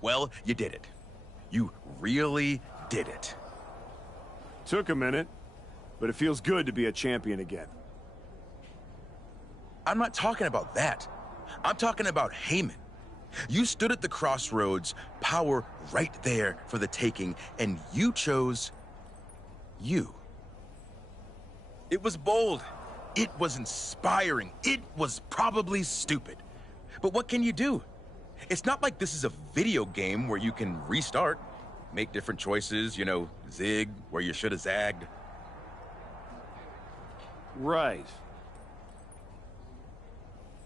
Well, you did it. You really did it. Took a minute, but it feels good to be a champion again. I'm not talking about that. I'm talking about Heyman. You stood at the crossroads, power right there for the taking, and you chose you. It was bold. It was inspiring. It was probably stupid. But what can you do? It's not like this is a video game where you can restart, make different choices, zig where you should have zagged. Right.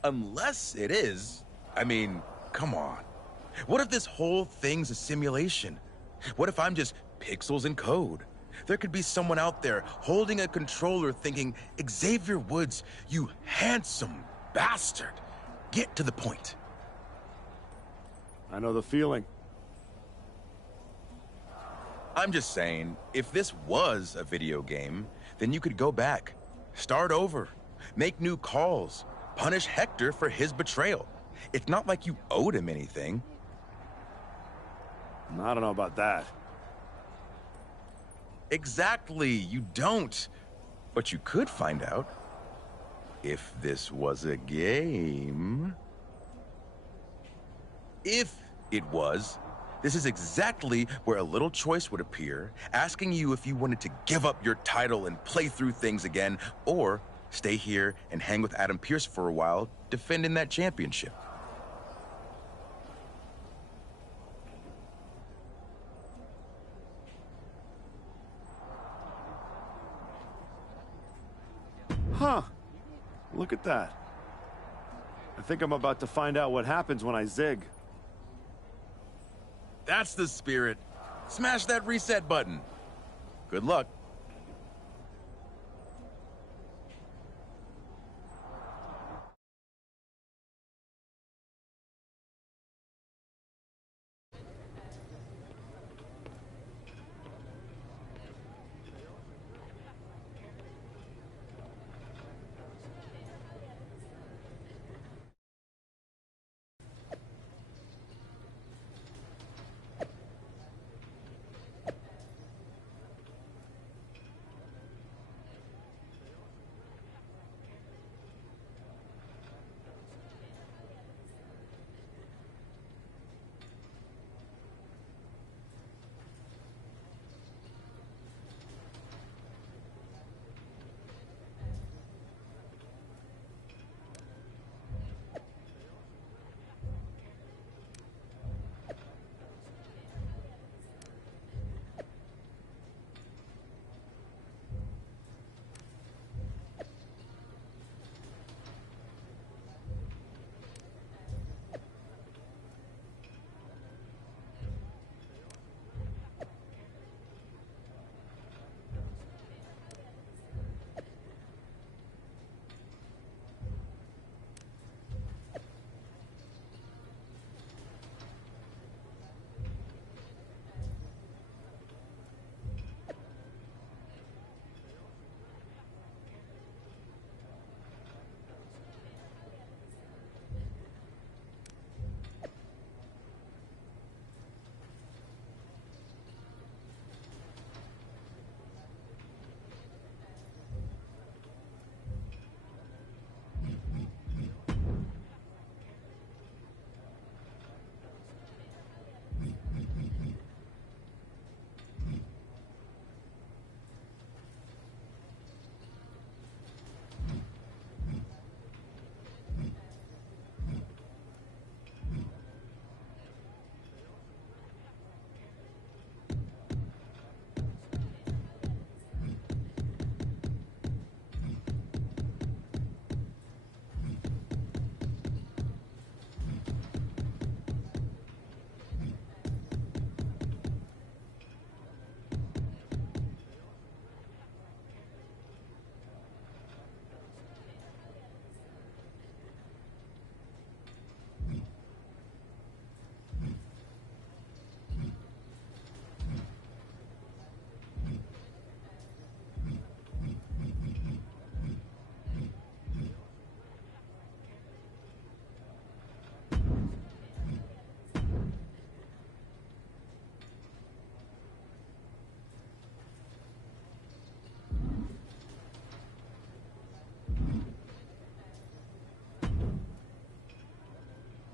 Unless it is. I mean, come on. What if this whole thing's a simulation? What if I'm just pixels and code? There could be someone out there holding a controller thinking, Xavier Woods, you handsome bastard. Get to the point. I know the feeling. I'm just saying, if this was a video game, then you could go back, start over, make new calls, punish Hector for his betrayal. It's not like you owed him anything. I don't know about that. Exactly, you don't. But you could find out if this was a game. If it was, this is exactly where a little choice would appear, asking you if you wanted to give up your title and play through things again, or stay here and hang with Adam Pearce for a while, defending that championship. Huh. Look at that. I think I'm about to find out what happens when I zig. That's the spirit. Smash that reset button. Good luck.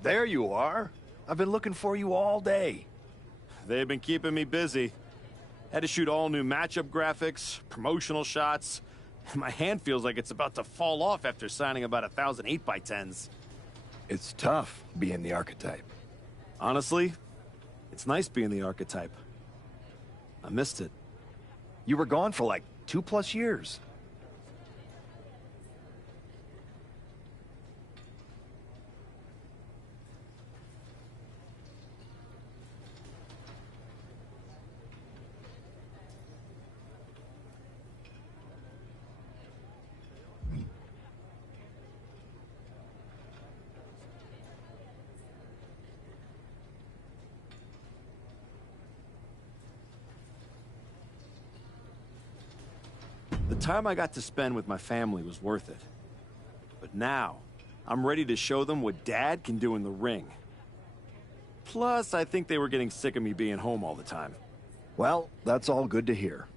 There you are. I've been looking for you all day. They've been keeping me busy. Had to shoot all new matchup graphics, promotional shots. My hand feels like it's about to fall off after signing about 1,000 8x10s. It's tough being the archetype. Honestly, it's nice being the archetype. I missed it. You were gone for like 2+ years. The time I got to spend with my family was worth it. But now, I'm ready to show them what Dad can do in the ring. Plus, I think they were getting sick of me being home all the time. Well, that's all good to hear.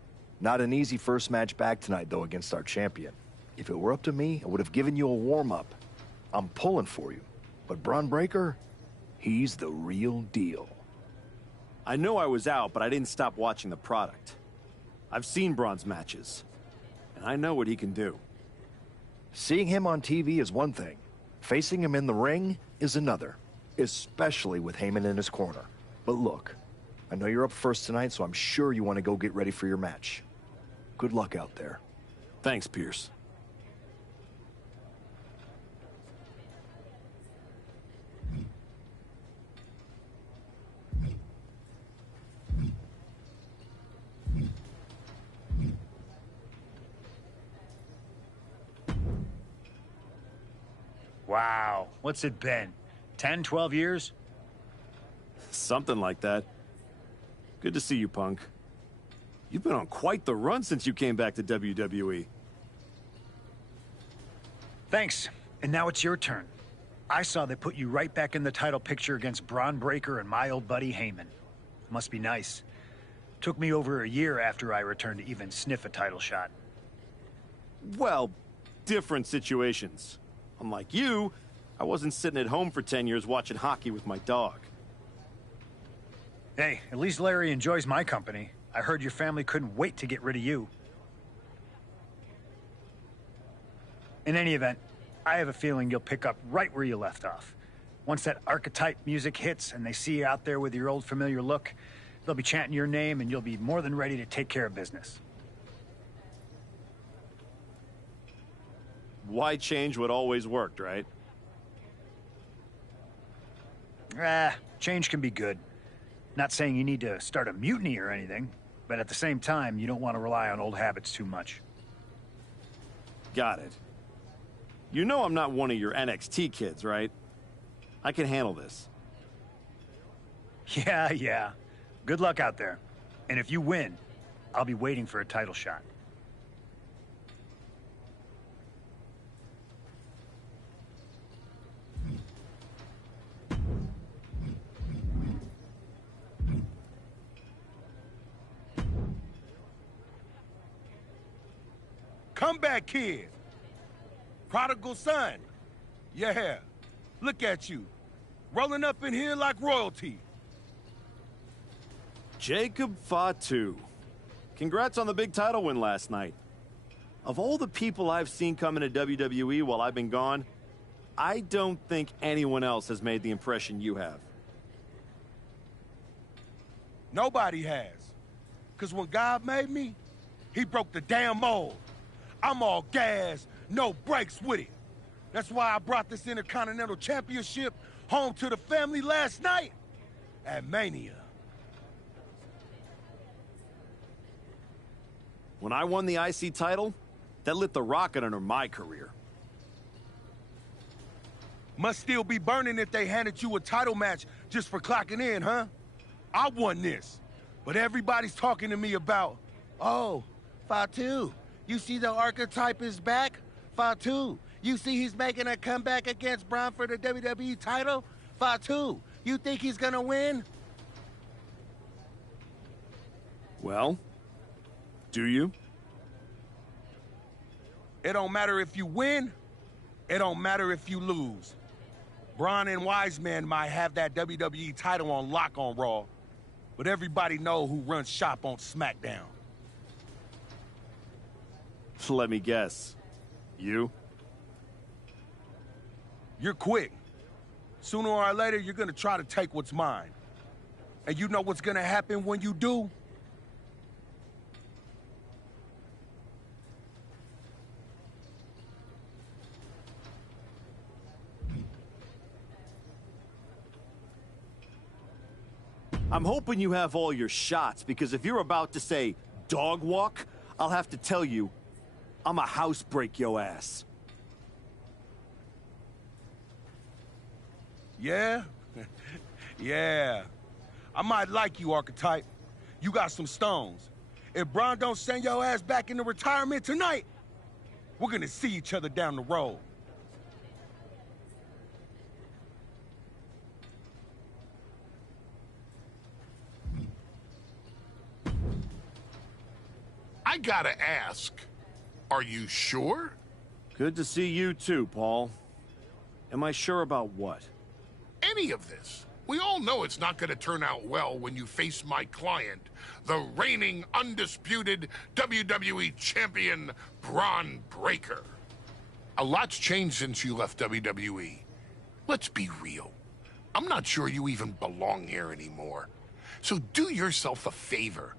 Not an easy first match back tonight, though, against our champion. If it were up to me, I would have given you a warm-up. I'm pulling for you. But Braun Breaker, he's the real deal. I know I was out, but I didn't stop watching the product. I've seen Braun's matches, and I know what he can do. Seeing him on TV is one thing. Facing him in the ring is another. Especially with Heyman in his corner. But look, I know you're up first tonight, so I'm sure you want to go get ready for your match. Good luck out there. Thanks, Pierce. Wow, what's it been? 10, 12 years? Something like that. Good to see you, Punk. You've been on quite the run since you came back to WWE. Thanks. And now it's your turn. I saw they put you right back in the title picture against Braun Breaker and my old buddy Heyman. Must be nice. Took me over a year after I returned to even sniff a title shot. Well, different situations. Unlike you, I wasn't sitting at home for 10 years watching hockey with my dog. Hey, at least Larry enjoys my company. I heard your family couldn't wait to get rid of you. In any event, I have a feeling you'll pick up right where you left off. Once that archetype music hits and they see you out there with your old familiar look, they'll be chanting your name and you'll be more than ready to take care of business. Why change what always worked, right? Change can be good. Not saying you need to start a mutiny or anything, but at the same time, you don't want to rely on old habits too much. Got it. You know I'm not one of your NXT kids, right? I can handle this. Yeah. Good luck out there. And if you win, I'll be waiting for a title shot. Comeback kid. Prodigal son. Yeah. Look at you. Rolling up in here like royalty. Jacob Fatu. Congrats on the big title win last night. Of all the people I've seen come into WWE while I've been gone, I don't think anyone else has made the impression you have. Nobody has. Because when God made me, he broke the damn mold. I'm all gas, no brakes with it. That's why I brought this Intercontinental Championship home to the family last night at Mania. When I won the IC title, that lit the rocket under my career. Must still be burning if they handed you a title match just for clocking in, huh? I won this, but everybody's talking to me about, oh, Fatu, you see the archetype is back? Fatu, you see he's making a comeback against Braun for the WWE title? Fatu, you think he's gonna win? Well, do you? It don't matter if you win, it don't matter if you lose. Braun and Wiseman might have that WWE title on lock on Raw, but everybody know who runs shop on SmackDown. Let me guess. You? You're quick. Sooner or later, you're gonna try to take what's mine. And you know what's gonna happen when you do? I'm hoping you have all your shots, because if you're about to say dog walk, I'll have to tell you, I'm a house break yo ass. Yeah? Yeah. I might like you, Archetype. You got some stones. If Braun don't send your ass back into retirement tonight, we're gonna see each other down the road. I gotta ask, are you sure? Good to see you too, Paul. Am I sure about what? Any of this? We all know it's not gonna turn out well when you face my client, the reigning, undisputed WWE Champion, Braun Breaker. A lot's changed since you left WWE. Let's be real. I'm not sure you even belong here anymore. So do yourself a favor.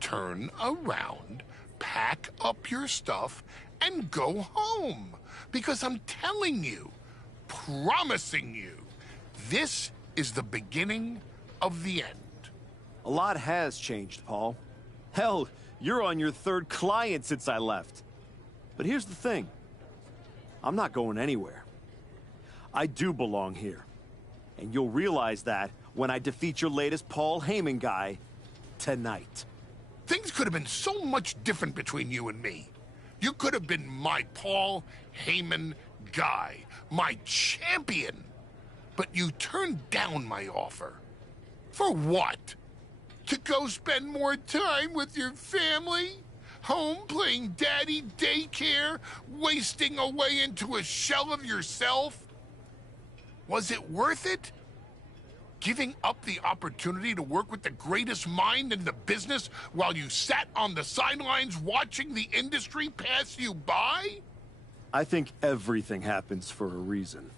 Turn around, pack up your stuff, and go home. Because I'm telling you, promising you, this is the beginning of the end. A lot has changed, Paul. Hell, you're on your third client since I left. But here's the thing. I'm not going anywhere. I do belong here. And you'll realize that when I defeat your latest Paul Heyman guy tonight. Things could have been so much different between you and me. You could have been my Paul Heyman guy, my champion. But you turned down my offer. For what? To go spend more time with your family? Home playing daddy daycare? Wasting away into a shell of yourself? Was it worth it? Giving up the opportunity to work with the greatest mind in the business while you sat on the sidelines watching the industry pass you by? I think everything happens for a reason.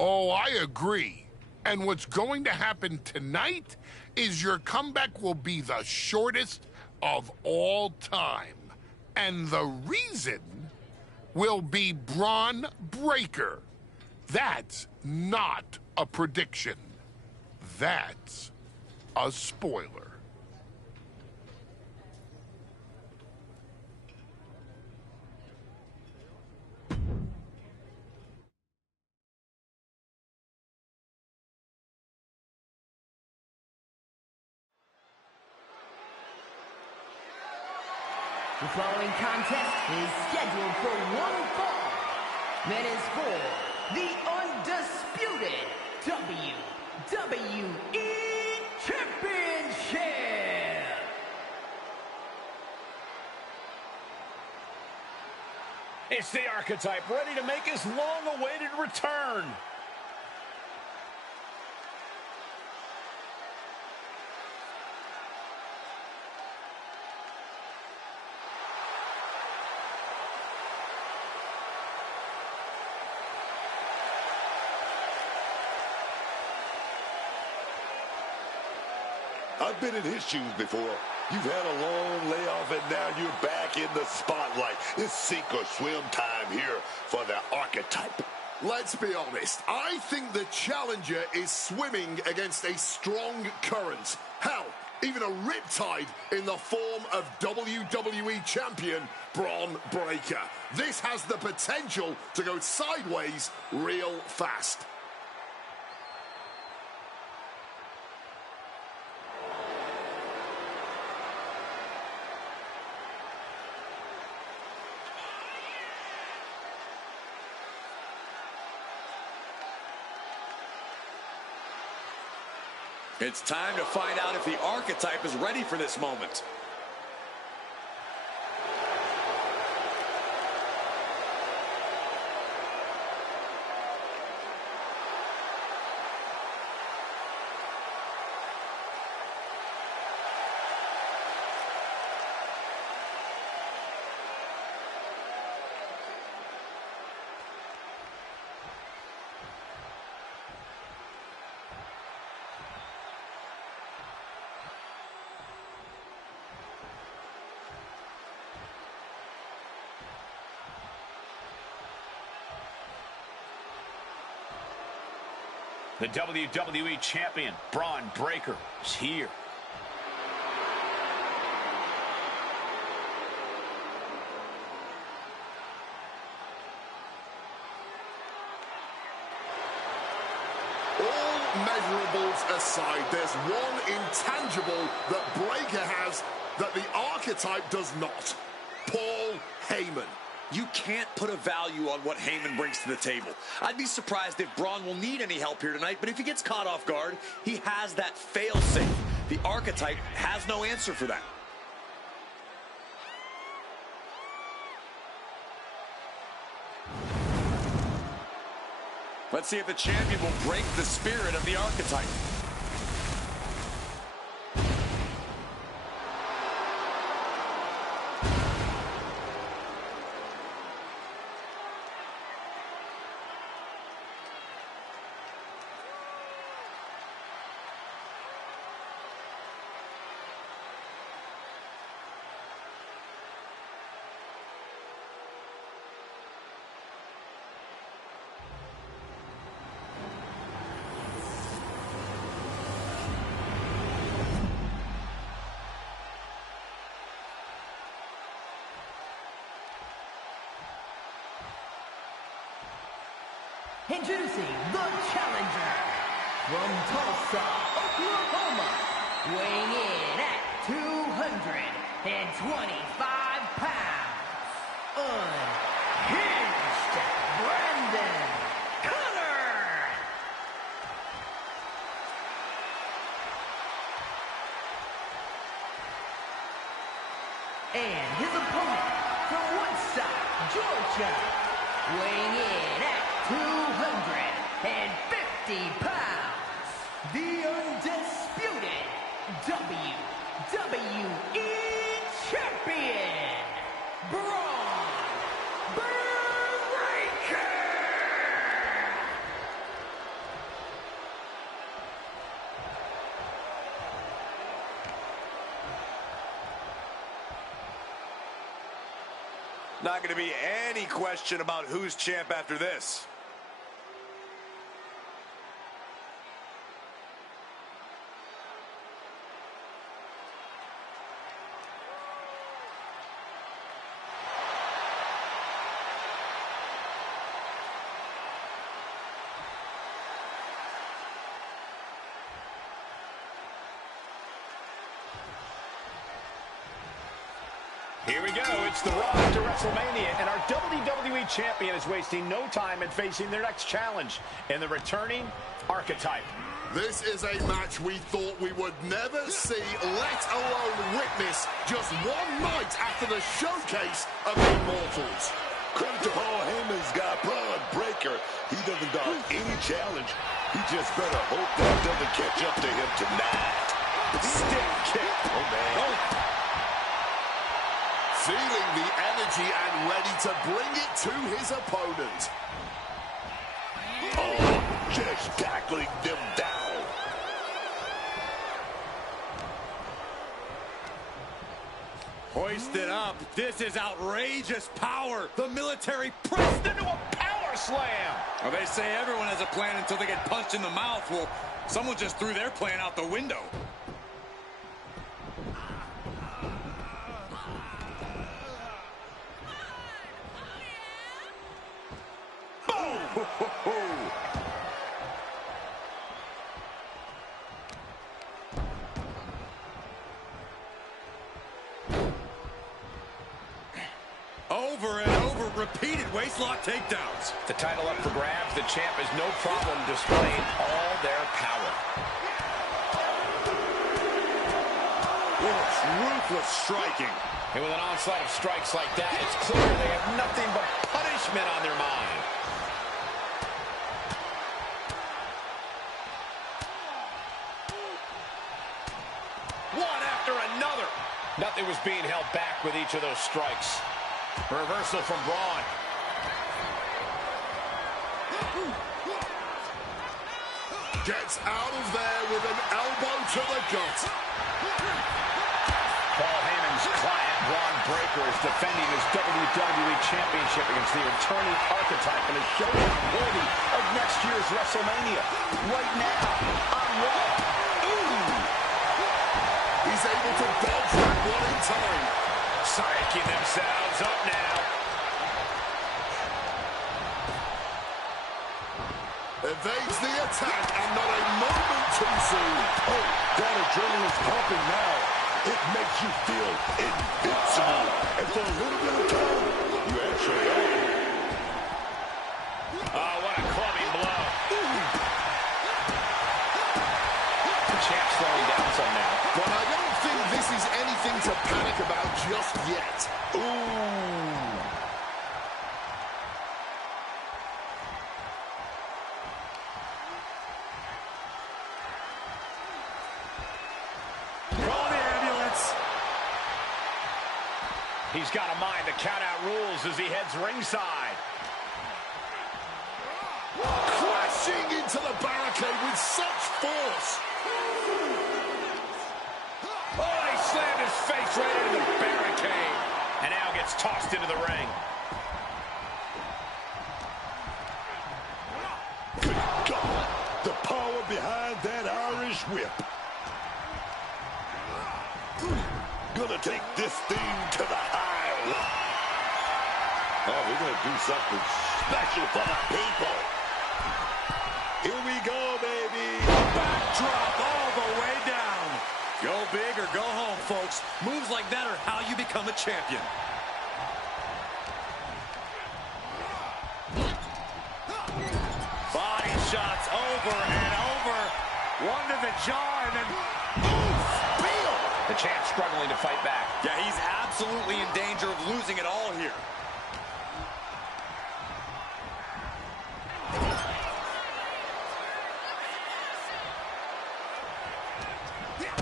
Oh, I agree. And what's going to happen tonight is your comeback will be the shortest of all time. And the reason will be Braun Breaker. That's not a prediction. That's a spoiler. The following contest is scheduled for one fall. That is for the undisputed WWE Championship. It's the Archetype, ready to make his long-awaited return. I've been in his shoes before. You've had a long layoff, and now you're back in the spotlight. It's sink or swim time here for the Archetype. Let's be honest. I think the challenger is swimming against a strong current. Hell, even a riptide in the form of WWE Champion Braun Breaker. This has the potential to go sideways real fast. It's time to find out if the Archetype is ready for this moment. The WWE Champion, Braun Breaker, is here. Measurables aside, there's one intangible that Breaker has that the Archetype does not. Paul Heyman. You can't put a value on what Heyman brings to the table. I'd be surprised if Braun will need any help here tonight, but if he gets caught off guard, he has that fail-safe. The Archetype has no answer for that. Let's see if the champion will break the spirit of the Archetype. Introducing the challenger from Tulsa, Oklahoma, weighing in at 225 pounds, unhinged Brandon Connor. And his opponent from Woodstock, Georgia, weighing in at 250 pounds, the undisputed WWE Champion, Braun Breaker! Not going to be any question about who's champ after this. Here we go. It's the road to WrestleMania, and our WWE Champion is wasting no time in facing their next challenge in the returning Archetype. This is a match we thought we would never see, let alone witness, just one night after the showcase of the Immortals. Credit to Paul Heyman's guy, Braun Breaker. He doesn't dodge any challenge. He just better hope that doesn't catch up to him tonight. Stiff kick. Oh, man. Oh. Feeling the energy and ready to bring it to his opponent. Oh, just tackling them down. Hoisted up. This is outrageous power. The military pressed into a power slam. Well, they say everyone has a plan until they get punched in the mouth. Well, someone just threw their plan out the window. Over and over, repeated waistlock takedowns. The title up for grabs. The champ has no problem displaying all their power. It's ruthless striking. And with an onslaught of strikes like that, it's clear they have nothing but punishment on their mind. One after another. Nothing was being held back with each of those strikes. Reversal from Braun. Gets out of there with an elbow to the gut. Paul Heyman's client, Braun Breaker, is defending his WWE Championship against the returning Archetype in a showdown worthy of next year's WrestleMania. Right now, on Raw. Ooh! He's able to dodge that one in time. Psyching themselves up now. Evades the attack, and not a moment too soon. Oh, that adrenaline's pumping now. It makes you feel invincible. And for a little bit of time, you actually are. Oh, what a clubbing blow. The champ's slowing down some now. But I don't think this is anything to panic about just yet. Ooh. He's got a mind to count out rules as he heads ringside. Crashing into the barricade with such force. Oh, he slammed his face right into the barricade. And now gets tossed into the ring. Good God, the power behind that Irish whip. Gonna take this thing to the high. Oh, we're gonna do something special for the people. Here we go, baby. Backdrop all the way down. Go big or go home, folks. Moves like that are how you become a champion. Body shots over and over. One to the jaw and then The champ struggling to fight back. yeah, he's absolutely in danger of losing it all here.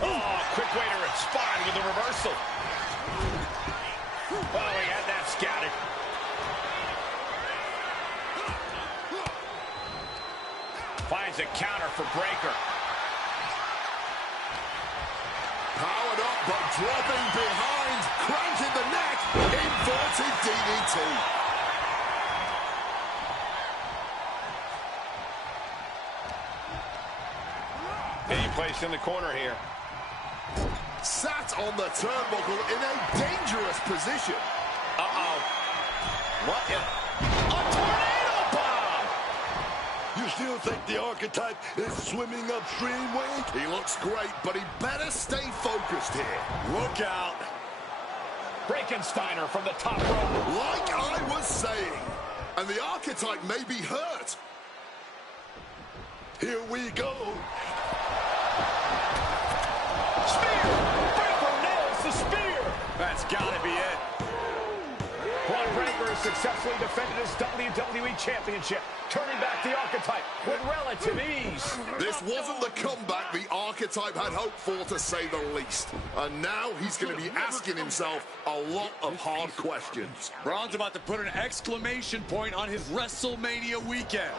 Oh, quick way to respond with a reversal. Oh, he had that scouted. Finds a counter for Breaker. Powered up, but dropping behind. Cranking the neck. Inverted DDT. Being placed in the corner here. Sat on the turnbuckle in a dangerous position. Uh-oh. What in... A tornado bomb! You still think the Archetype is swimming upstream, Wade? He looks great, but he better stay focused here. Look out. Frankensteiner from the top rope. Like I was saying. And the Archetype may be hurt. Here we go. Spear! Breaker nails the spear! That's gotta be it. Braun Breaker has successfully defended his WWE Championship, turning back the Archetype with relative ease. This wasn't the comeback the Archetype had hoped for, to say the least. And now he's going to be asking himself a lot of hard questions. Braun's about to put an exclamation point on his WrestleMania weekend.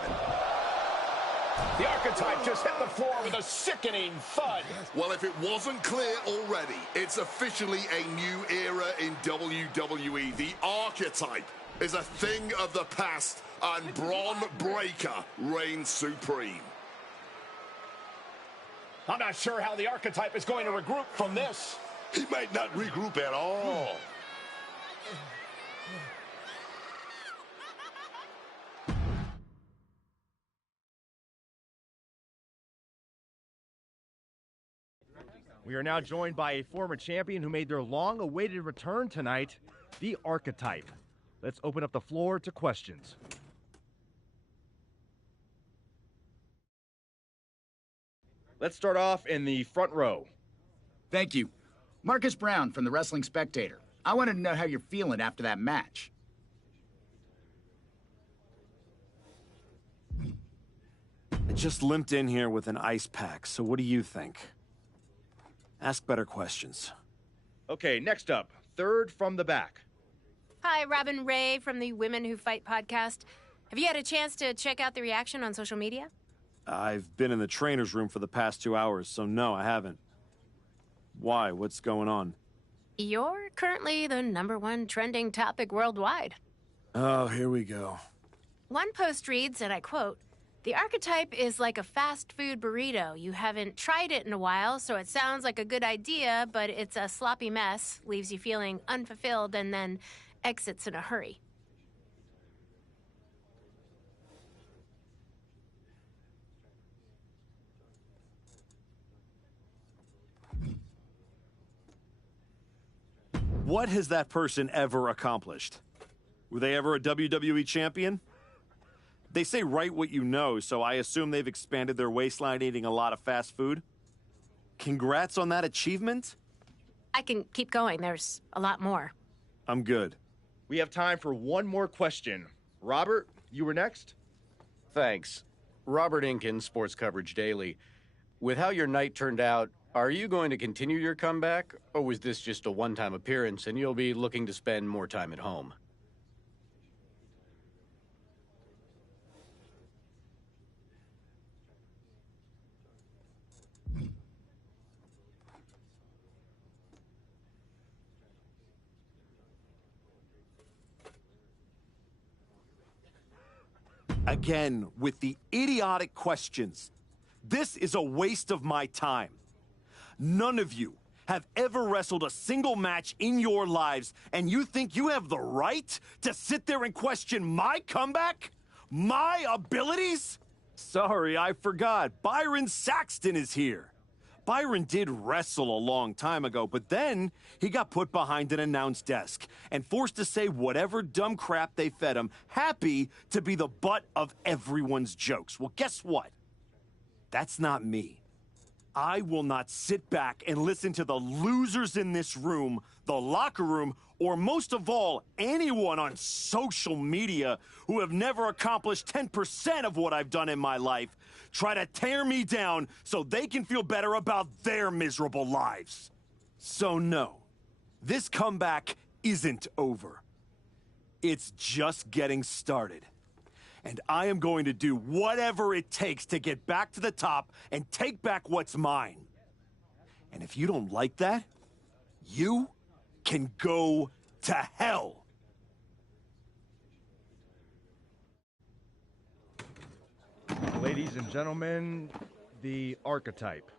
The Archetype just hit the floor with a sickening thud. Well, if it wasn't clear already, it's officially a new era in WWE. The Archetype is a thing of the past, and Braun Breaker reigns supreme. I'm not sure how the Archetype is going to regroup from this. He might not regroup at all. We are now joined by a former champion who made their long-awaited return tonight, the Archetype. Let's open up the floor to questions. Let's start off in the front row. Thank you. Marcus Brown from the Wrestling Spectator. I wanted to know how you're feeling after that match. I just limped in here with an ice pack, so what do you think? Ask better questions. Okay, next up, third from the back. Hi, Robin Ray from the Women Who Fight podcast. Have you had a chance to check out the reaction on social media? I've been in the trainer's room for the past 2 hours, so no, I haven't. Why? What's going on? You're currently the #1 trending topic worldwide. Oh, here we go. One post reads, and I quote, "The archetype is like a fast food burrito. You haven't tried it in a while, so it sounds like a good idea, but it's a sloppy mess, leaves you feeling unfulfilled, and then exits in a hurry." What has that person ever accomplished? Were they ever a WWE champion? They say write what you know, so I assume they've expanded their waistline eating a lot of fast food. Congrats on that achievement. I can keep going. There's a lot more. I'm good. We have time for one more question. Robert, you were next? Thanks. Robert Inkin, Sports Coverage Daily. With how your night turned out, are you going to continue your comeback, or was this just a one-time appearance and you'll be looking to spend more time at home? Again, with the idiotic questions. This is a waste of my time. None of you have ever wrestled a single match in your lives, and you think you have the right to sit there and question my comeback? My abilities? Sorry, I forgot. Byron Saxton is here. Byron did wrestle a long time ago, but then he got put behind an announce desk and forced to say whatever dumb crap they fed him, happy to be the butt of everyone's jokes. Well, guess what? That's not me. I will not sit back and listen to the losers in this room, the locker room, or most of all, anyone on social media who have never accomplished 10% of what I've done in my life try to tear me down so they can feel better about their miserable lives. So no, this comeback isn't over. It's just getting started. And I am going to do whatever it takes to get back to the top and take back what's mine. And if you don't like that, you can go to hell. Ladies and gentlemen, the archetype.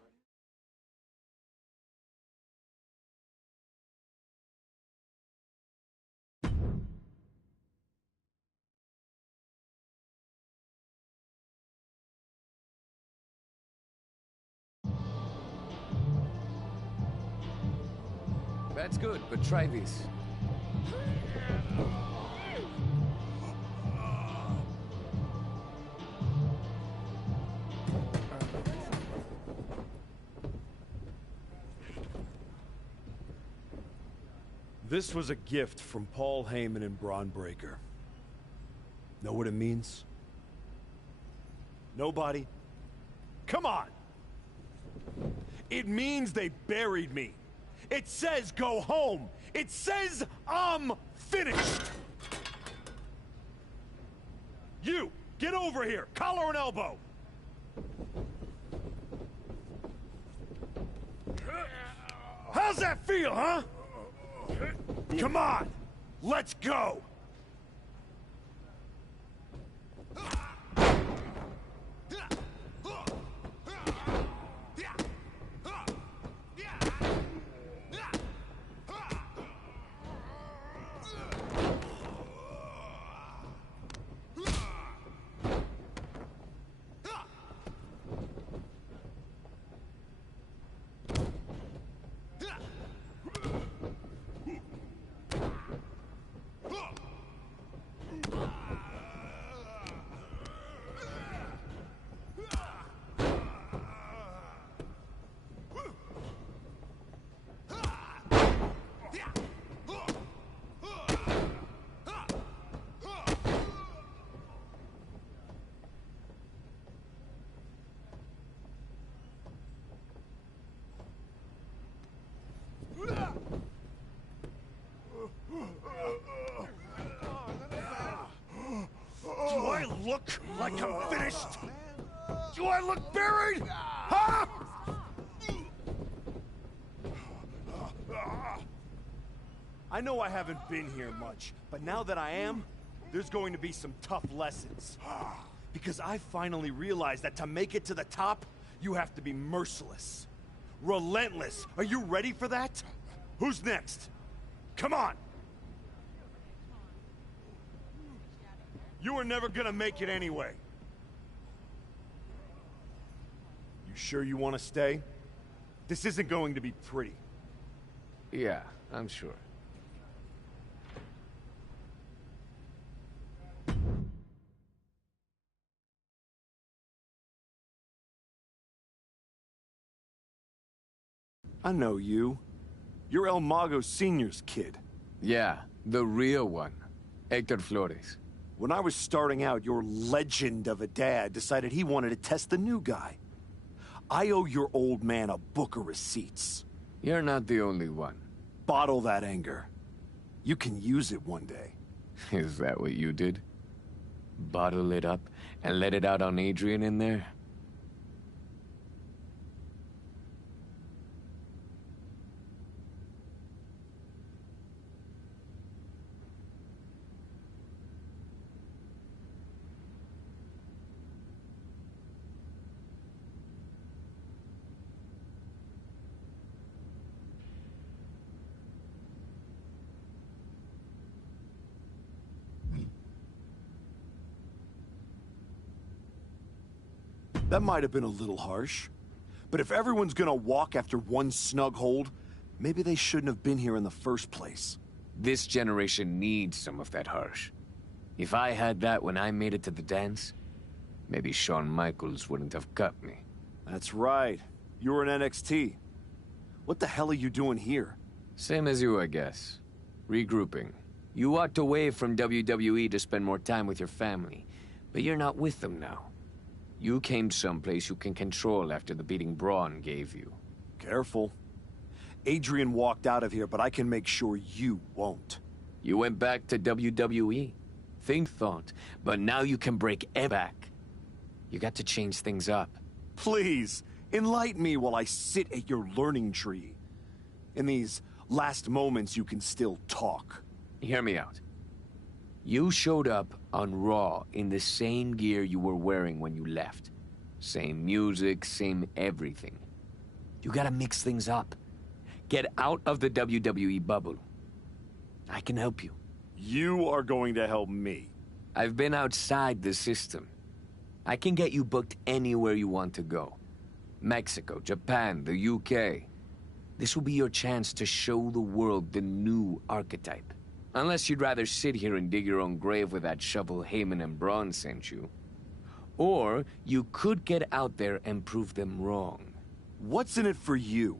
That's good, but try this. This was a gift from Paul Heyman and Braun Breaker. Know what it means? Nobody? Come on! It means they buried me. It says go home. It says I'm finished. You, get over here. Collar and elbow. How's that feel, huh? Come on, let's go. Do I look like I'm finished? Do I look buried? Huh? I know I haven't been here much, but now that I am, there's going to be some tough lessons. Because I finally realized that to make it to the top, you have to be merciless. Relentless. Are you ready for that? Who's next? Come on! You were never gonna make it anyway. You sure you want to stay? This isn't going to be pretty. Yeah, I'm sure. I know you. You're El Mago Sr.'s kid. Yeah, the real one. Hector Flores. When I was starting out, your legend of a dad decided he wanted to test the new guy. I owe your old man a book of receipts. You're not the only one. Bottle that anger. You can use it one day. Is that what you did? Bottle it up and let it out on Adrian in there? That might have been a little harsh. But if everyone's gonna walk after one snug hold, maybe they shouldn't have been here in the first place. This generation needs some of that harsh. If I had that when I made it to the dance, maybe Shawn Michaels wouldn't have cut me. That's right. You were in NXT. What the hell are you doing here? Same as you, I guess. Regrouping. You walked away from WWE to spend more time with your family, but you're not with them now. You came someplace you can control after the beating Braun gave you. Careful. Adrian walked out of here, but I can make sure you won't. You went back to WWE. Think thought, but now you can break back. You got to change things up. Please, enlighten me while I sit at your learning tree. In these last moments, you can still talk. Hear me out. You showed up on Raw in the same gear you were wearing when you left. Same music, same everything. You gotta mix things up. Get out of the WWE bubble. I can help you. You are going to help me. I've been outside the system. I can get you booked anywhere you want to go. Mexico, Japan, the UK. This will be your chance to show the world the new archetype. Unless you'd rather sit here and dig your own grave with that shovel Heyman and Braun sent you. Or you could get out there and prove them wrong. What's in it for you?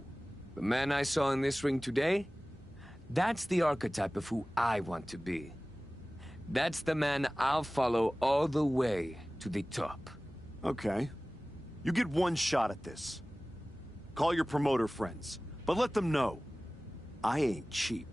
The man I saw in this ring today? That's the archetype of who I want to be. That's the man I'll follow all the way to the top. Okay. You get one shot at this. Call your promoter friends, but let them know I ain't cheap.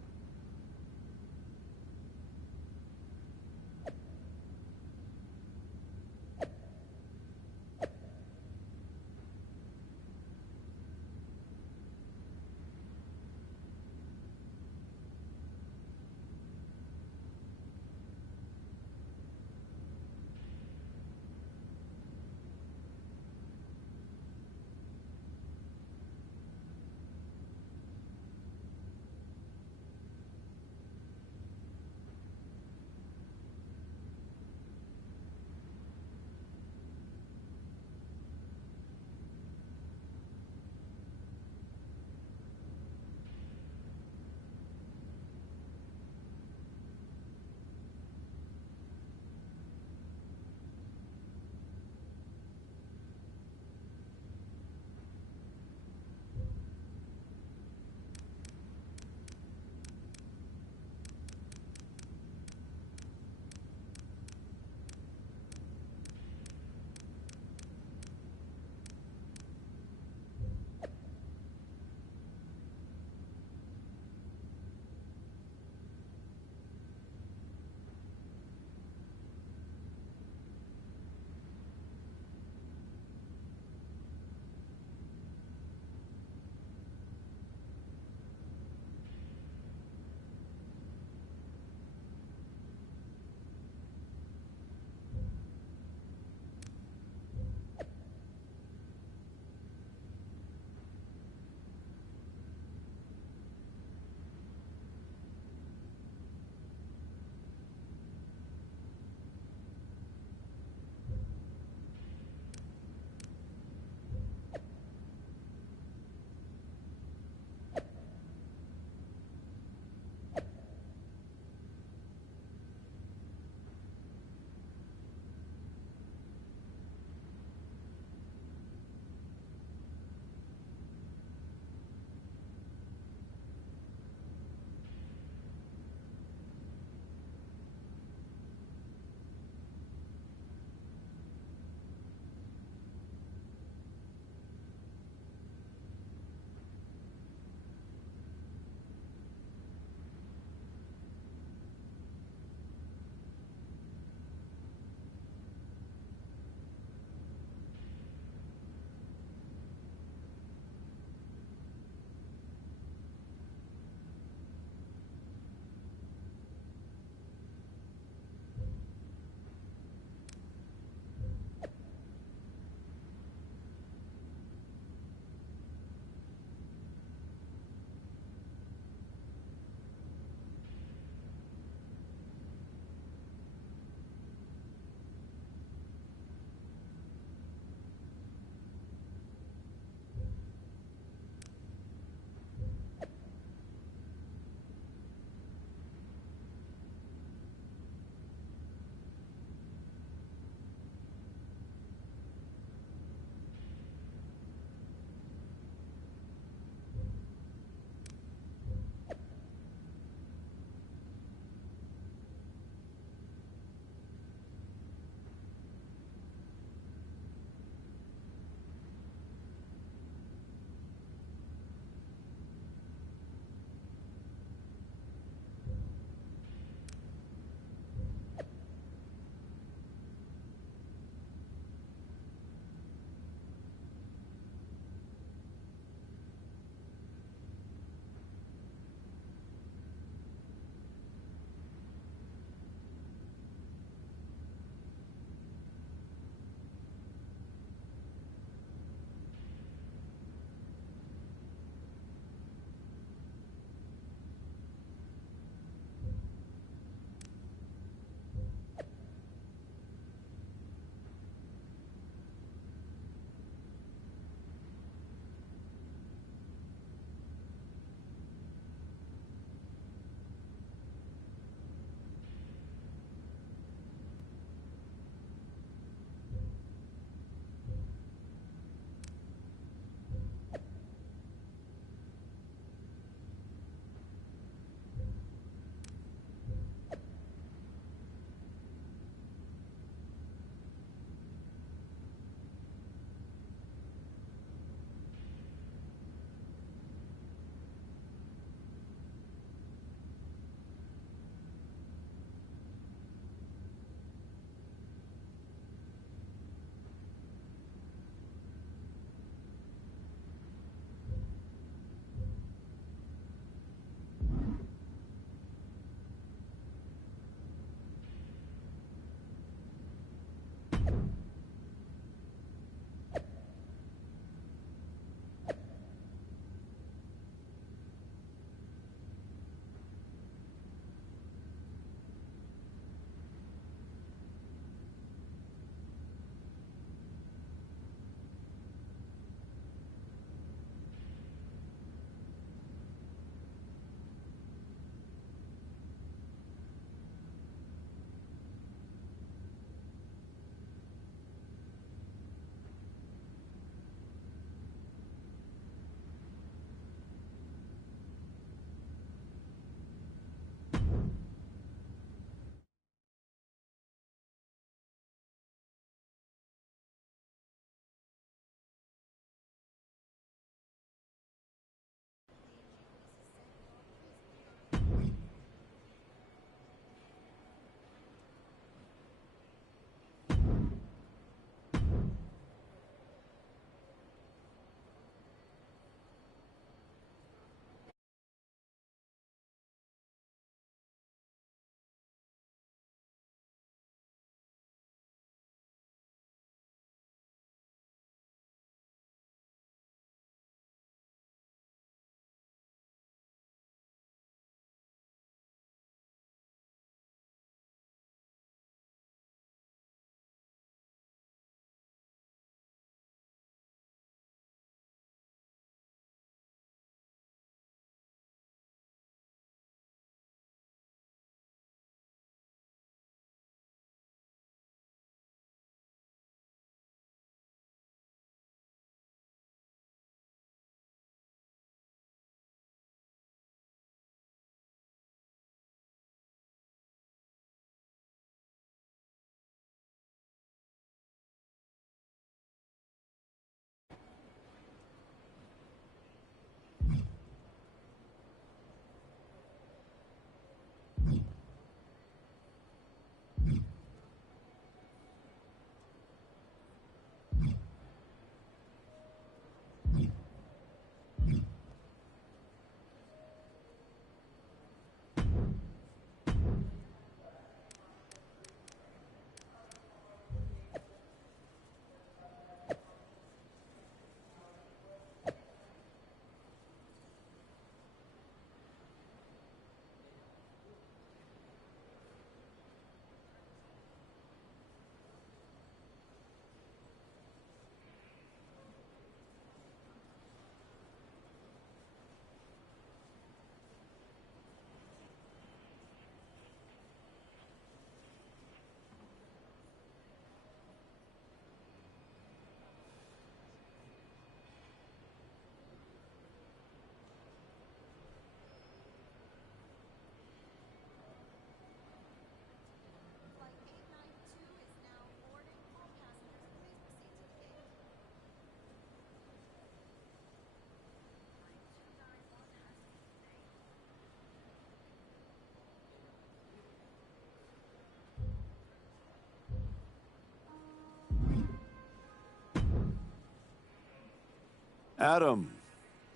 Adam,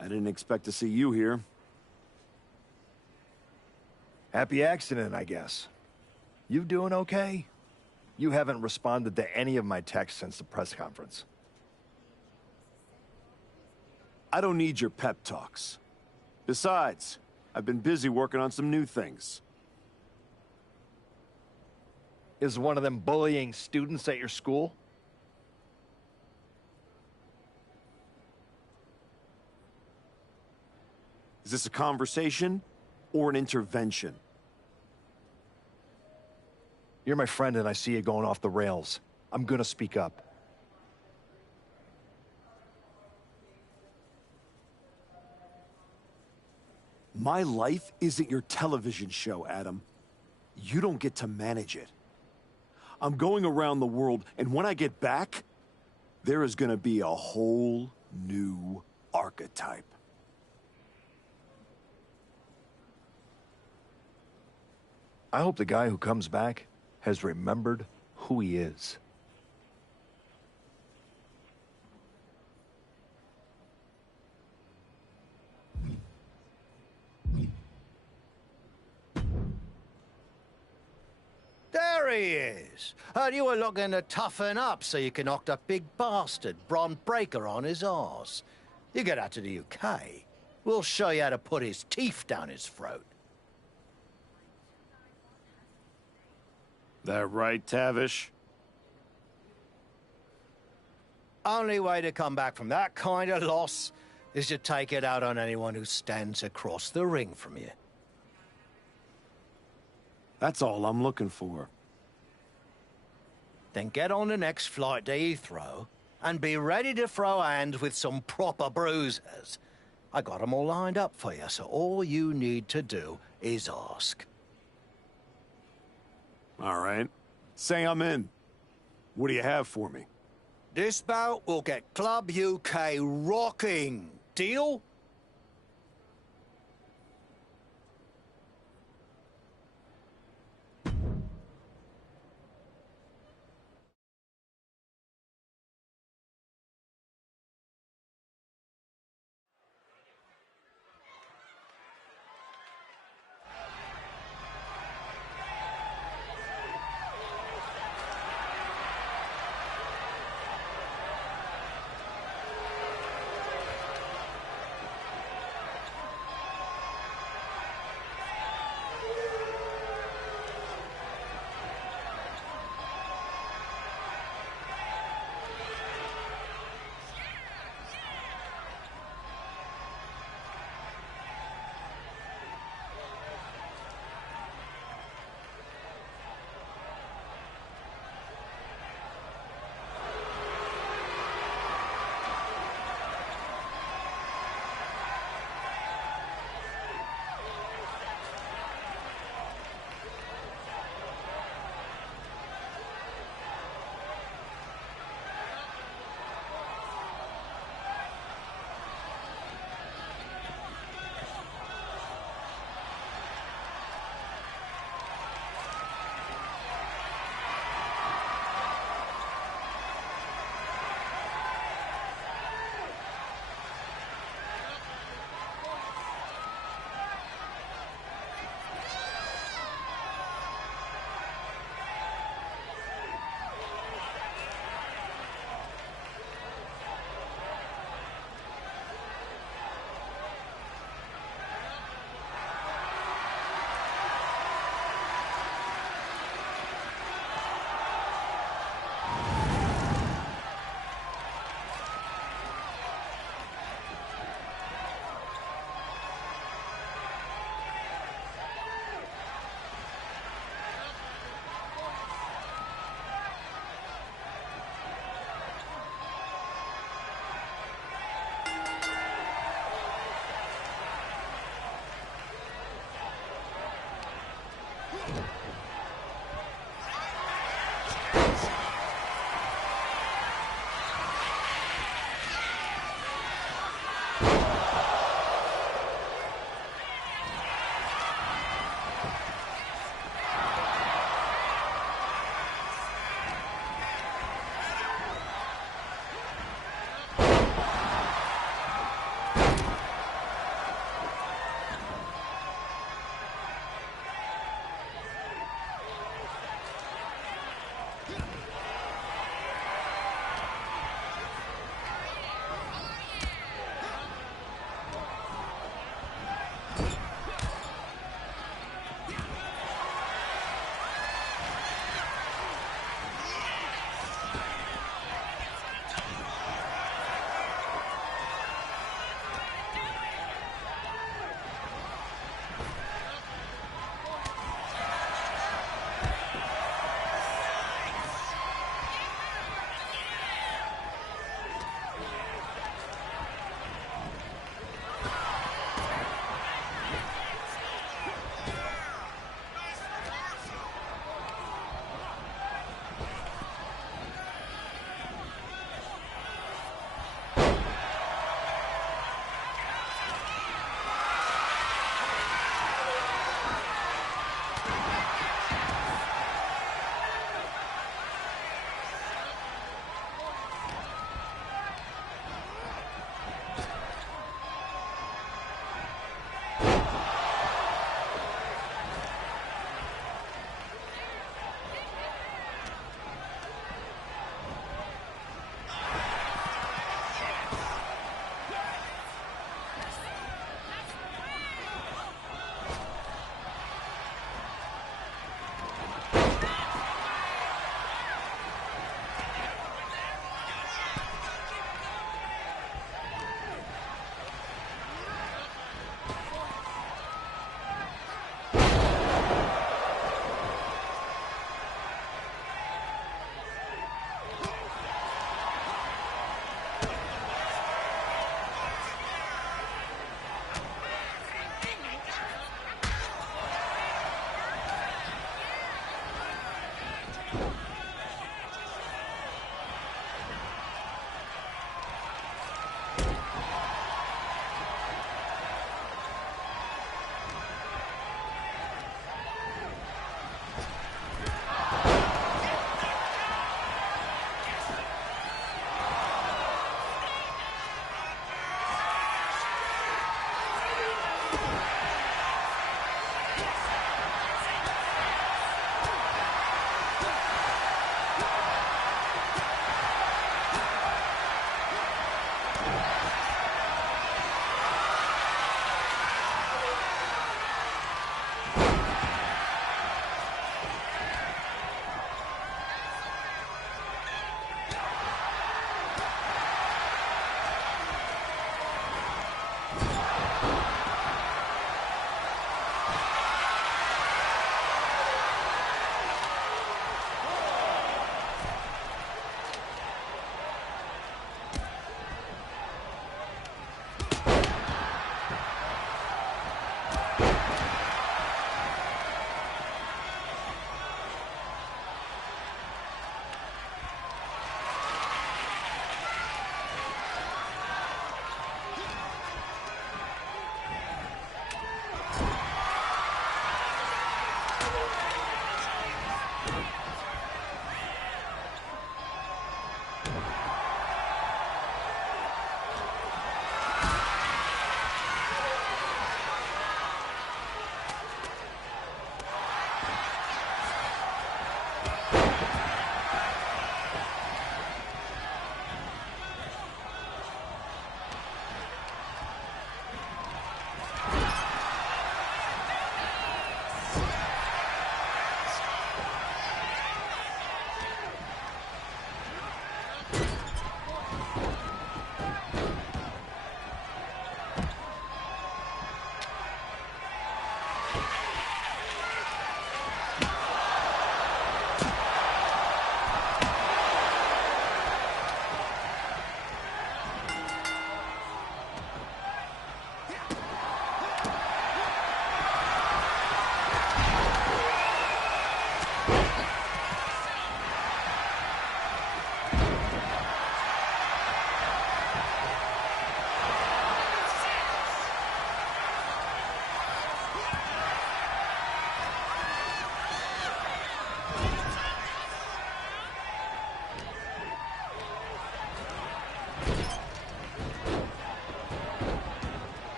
I didn't expect to see you here. Happy accident, I guess. You doing okay? You haven't responded to any of my texts since the press conference. I don't need your pep talks. Besides, I've been busy working on some new things. Is one of them bullying students at your school? Is this a conversation or an intervention? You're my friend and I see you going off the rails. I'm gonna speak up. My life isn't your television show, Adam. You don't get to manage it. I'm going around the world, and when I get back, there is gonna be a whole new archetype. I hope the guy who comes back has remembered who he is. There he is. And you were looking to toughen up so you can knock that big bastard, Bron Breakker, on his arse. You get out to the UK, we'll show you how to put his teeth down his throat. That right, Tavish? Only way to come back from that kind of loss is to take it out on anyone who stands across the ring from you. That's all I'm looking for. Then get on the next flight to Heathrow and be ready to throw hands with some proper bruisers. I got them all lined up for you, so all you need to do is ask. All right. Say I'm in. What do you have for me? This bout will get Club UK rocking. Deal?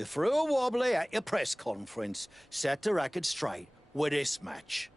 You threw a wobbly at your press conference, set the record straight with this match.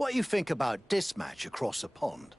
What do you think about this match across the pond?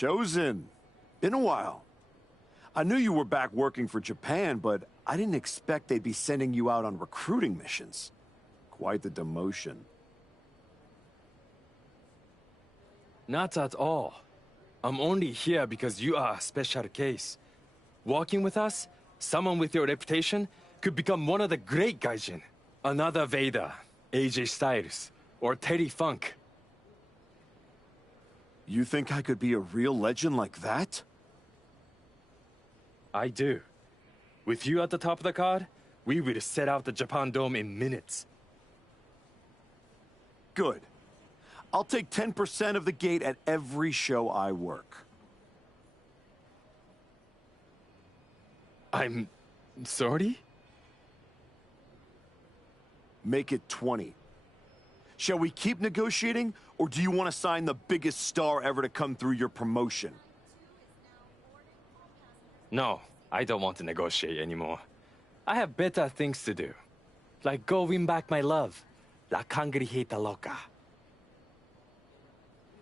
Chosen. Been a while. I knew you were back working for Japan, but I didn't expect they'd be sending you out on recruiting missions. Quite the demotion. Not at all. I'm only here because you are a special case. Working with us, someone with your reputation could become one of the great Gaijin. Another Vader, AJ Styles, or Terry Funk. You think I could be a real legend like that? I do. With you at the top of the card, we will set out the Japan Dome in minutes. Good. I'll take 10% of the gate at every show I work. I'm sorry? Make it 20. Shall we keep negotiating, or do you want to sign the biggest star ever to come through your promotion? No, I don't want to negotiate anymore. I have better things to do. Like go win back my love. La Cangrijita Loca.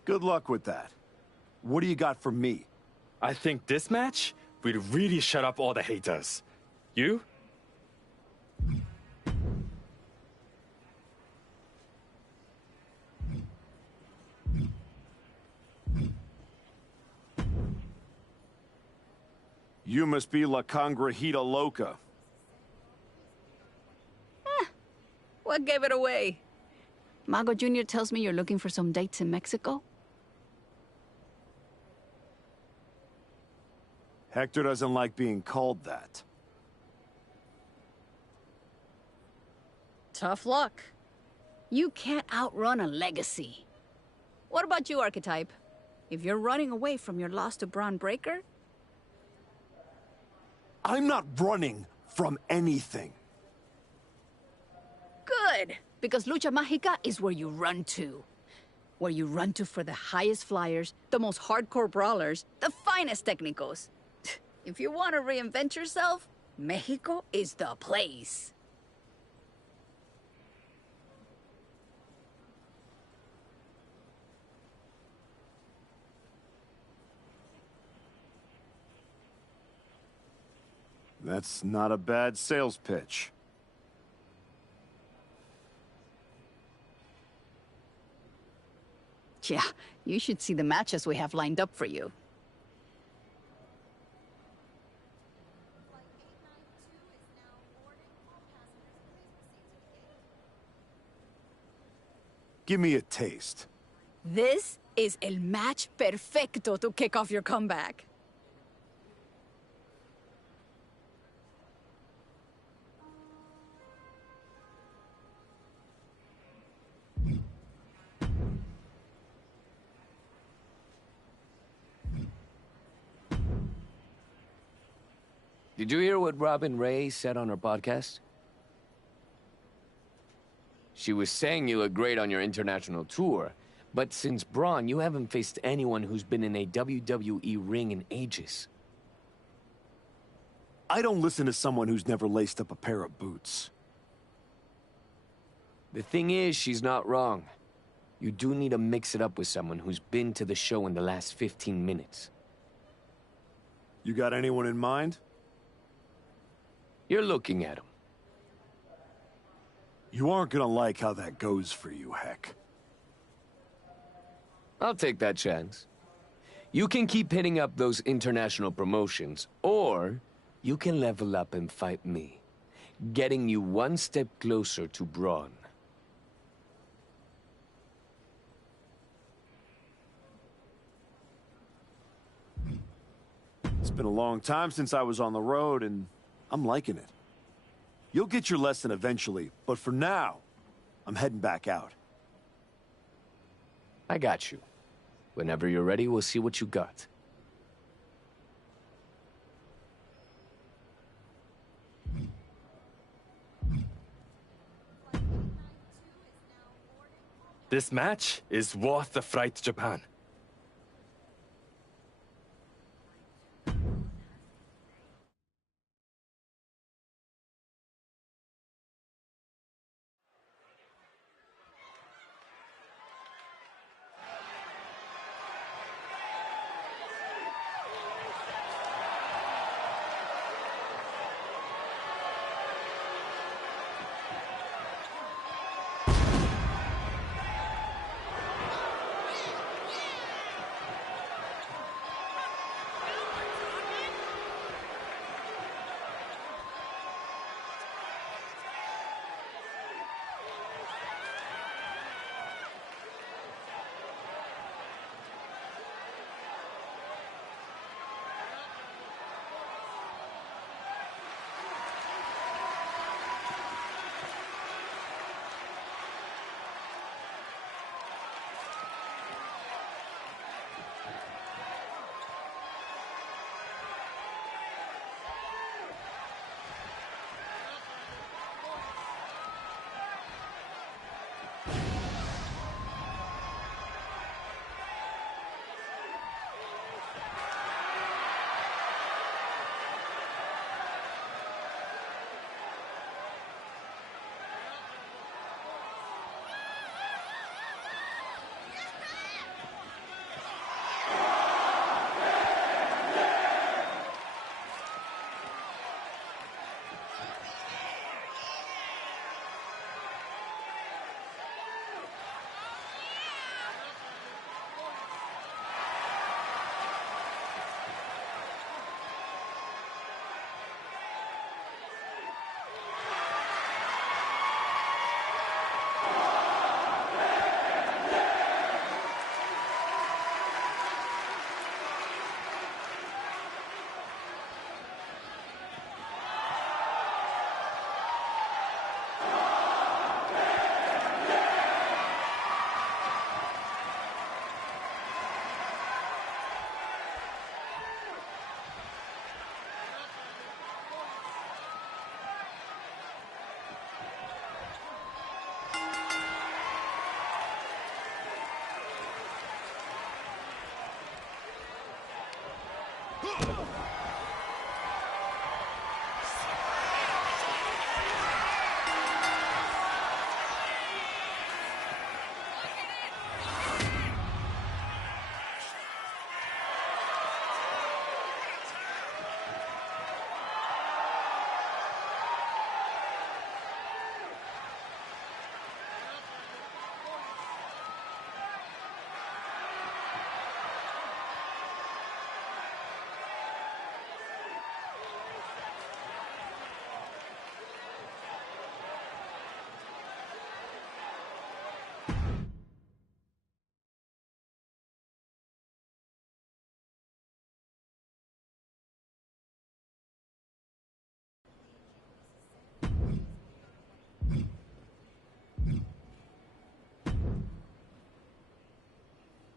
Good luck with that. What do you got for me? I think this match will really shut up all the haters. You? You must be La Cangrijita Loca. What gave it away? Mago Jr. tells me you're looking for some dates in Mexico? Hector doesn't like being called that. Tough luck. You can't outrun a legacy. What about you, Archetype? If you're running away from your loss to Braun Breaker? I'm not running from anything. Good, because Lucha Mágica is where you run to. Where you run to for the highest flyers, the most hardcore brawlers, the finest técnicos. If you want to reinvent yourself, Mexico is the place. That's not a bad sales pitch. Yeah, you should see the matches we have lined up for you. Give me a taste. This is el match perfecto to kick off your comeback. Did you hear what Robin Ray said on her podcast? She was saying you look great on your international tour, but since Braun, you haven't faced anyone who's been in a WWE ring in ages. I don't listen to someone who's never laced up a pair of boots. The thing is, she's not wrong. You do need to mix it up with someone who's been to the show in the last 15 minutes. You got anyone in mind? You're looking at him. You aren't gonna like how that goes for you, Heck. I'll take that chance. You can keep hitting up those international promotions, or you can level up and fight me, getting you one step closer to Braun. It's been a long time since I was on the road, and I'm liking it. You'll get your lesson eventually, but for now, I'm heading back out. I got you. Whenever you're ready, we'll see what you got. This match is worth the flight to Japan.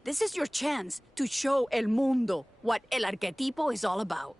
This is your chance to show El Mundo what El Arquetipo is all about.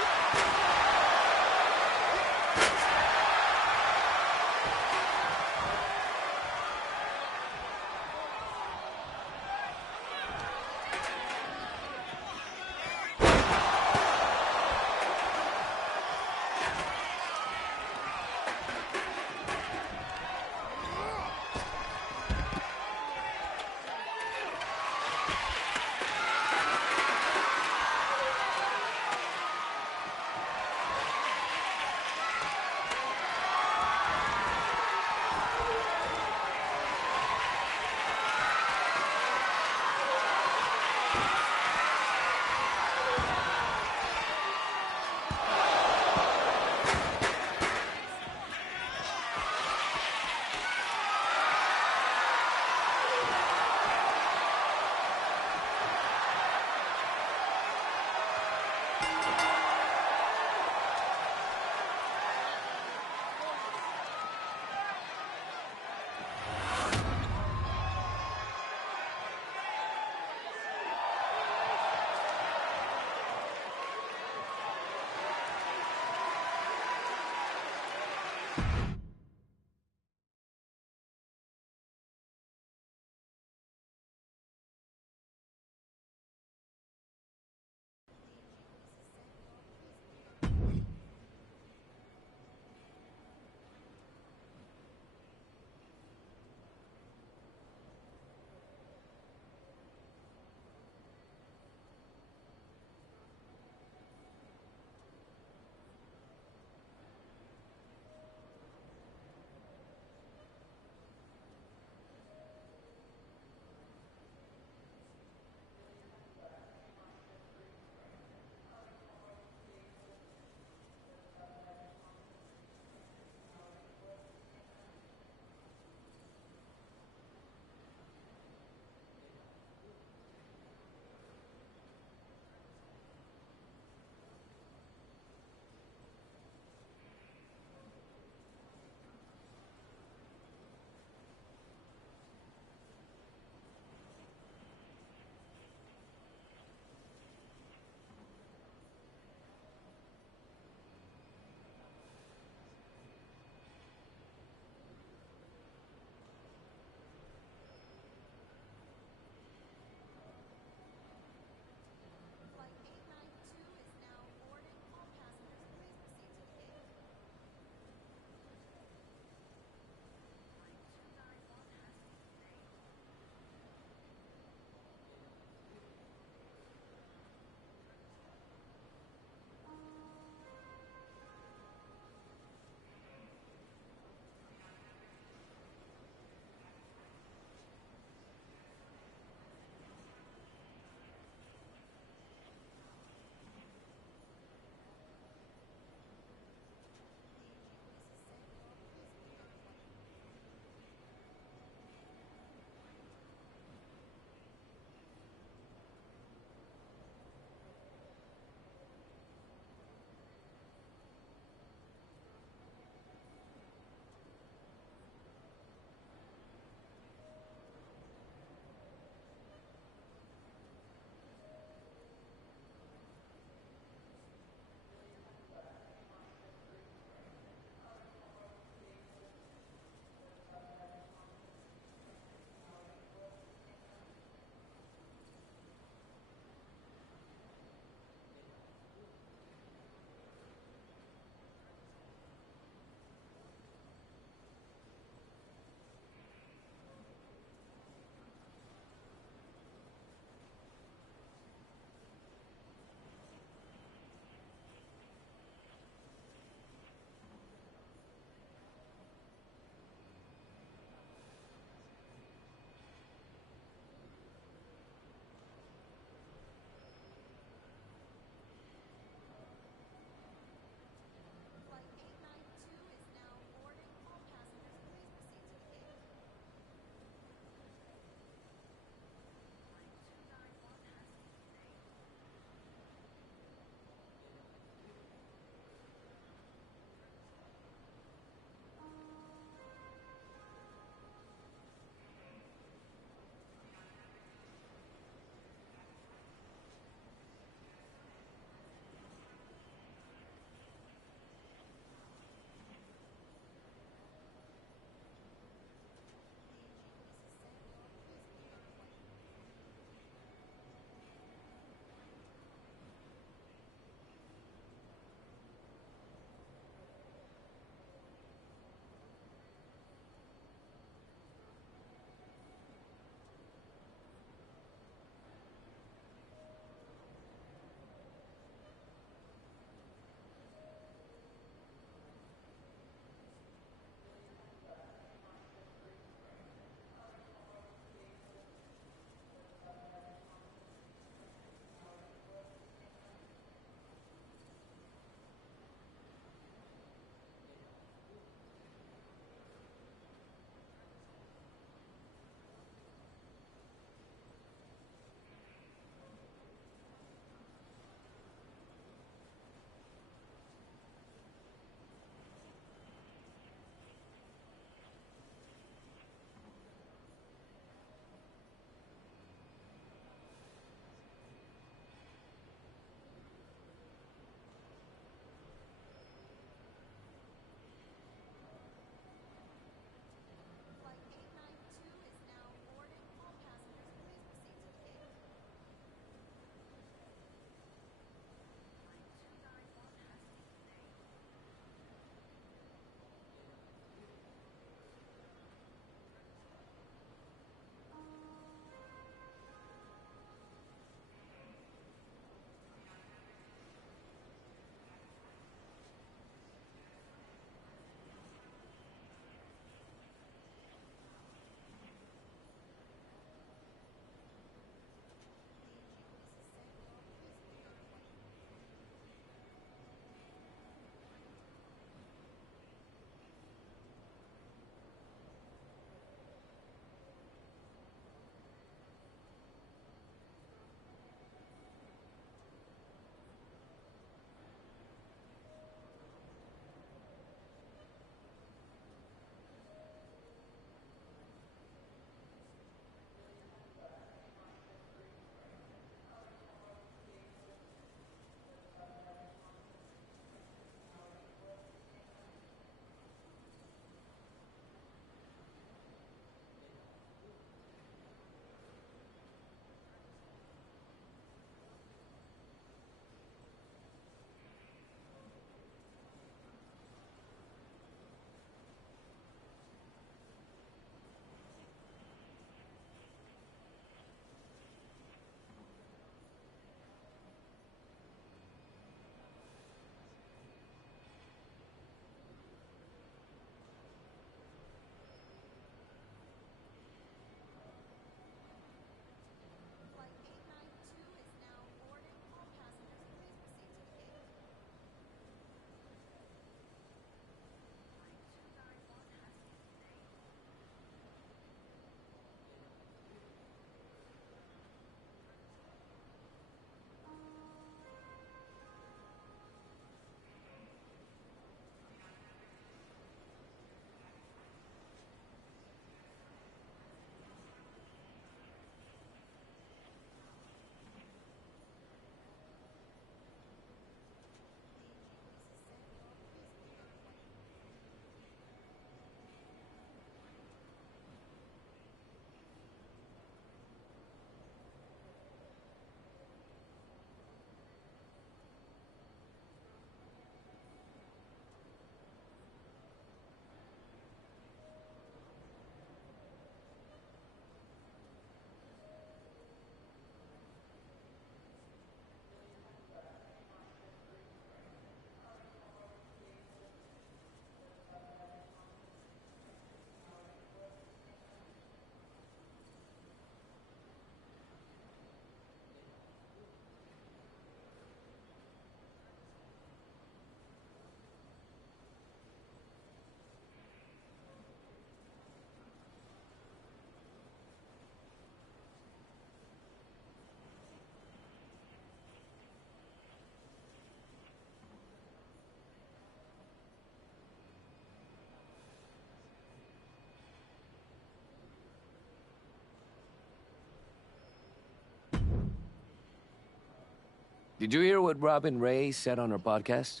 Did you hear what Robin Ray said on her podcast?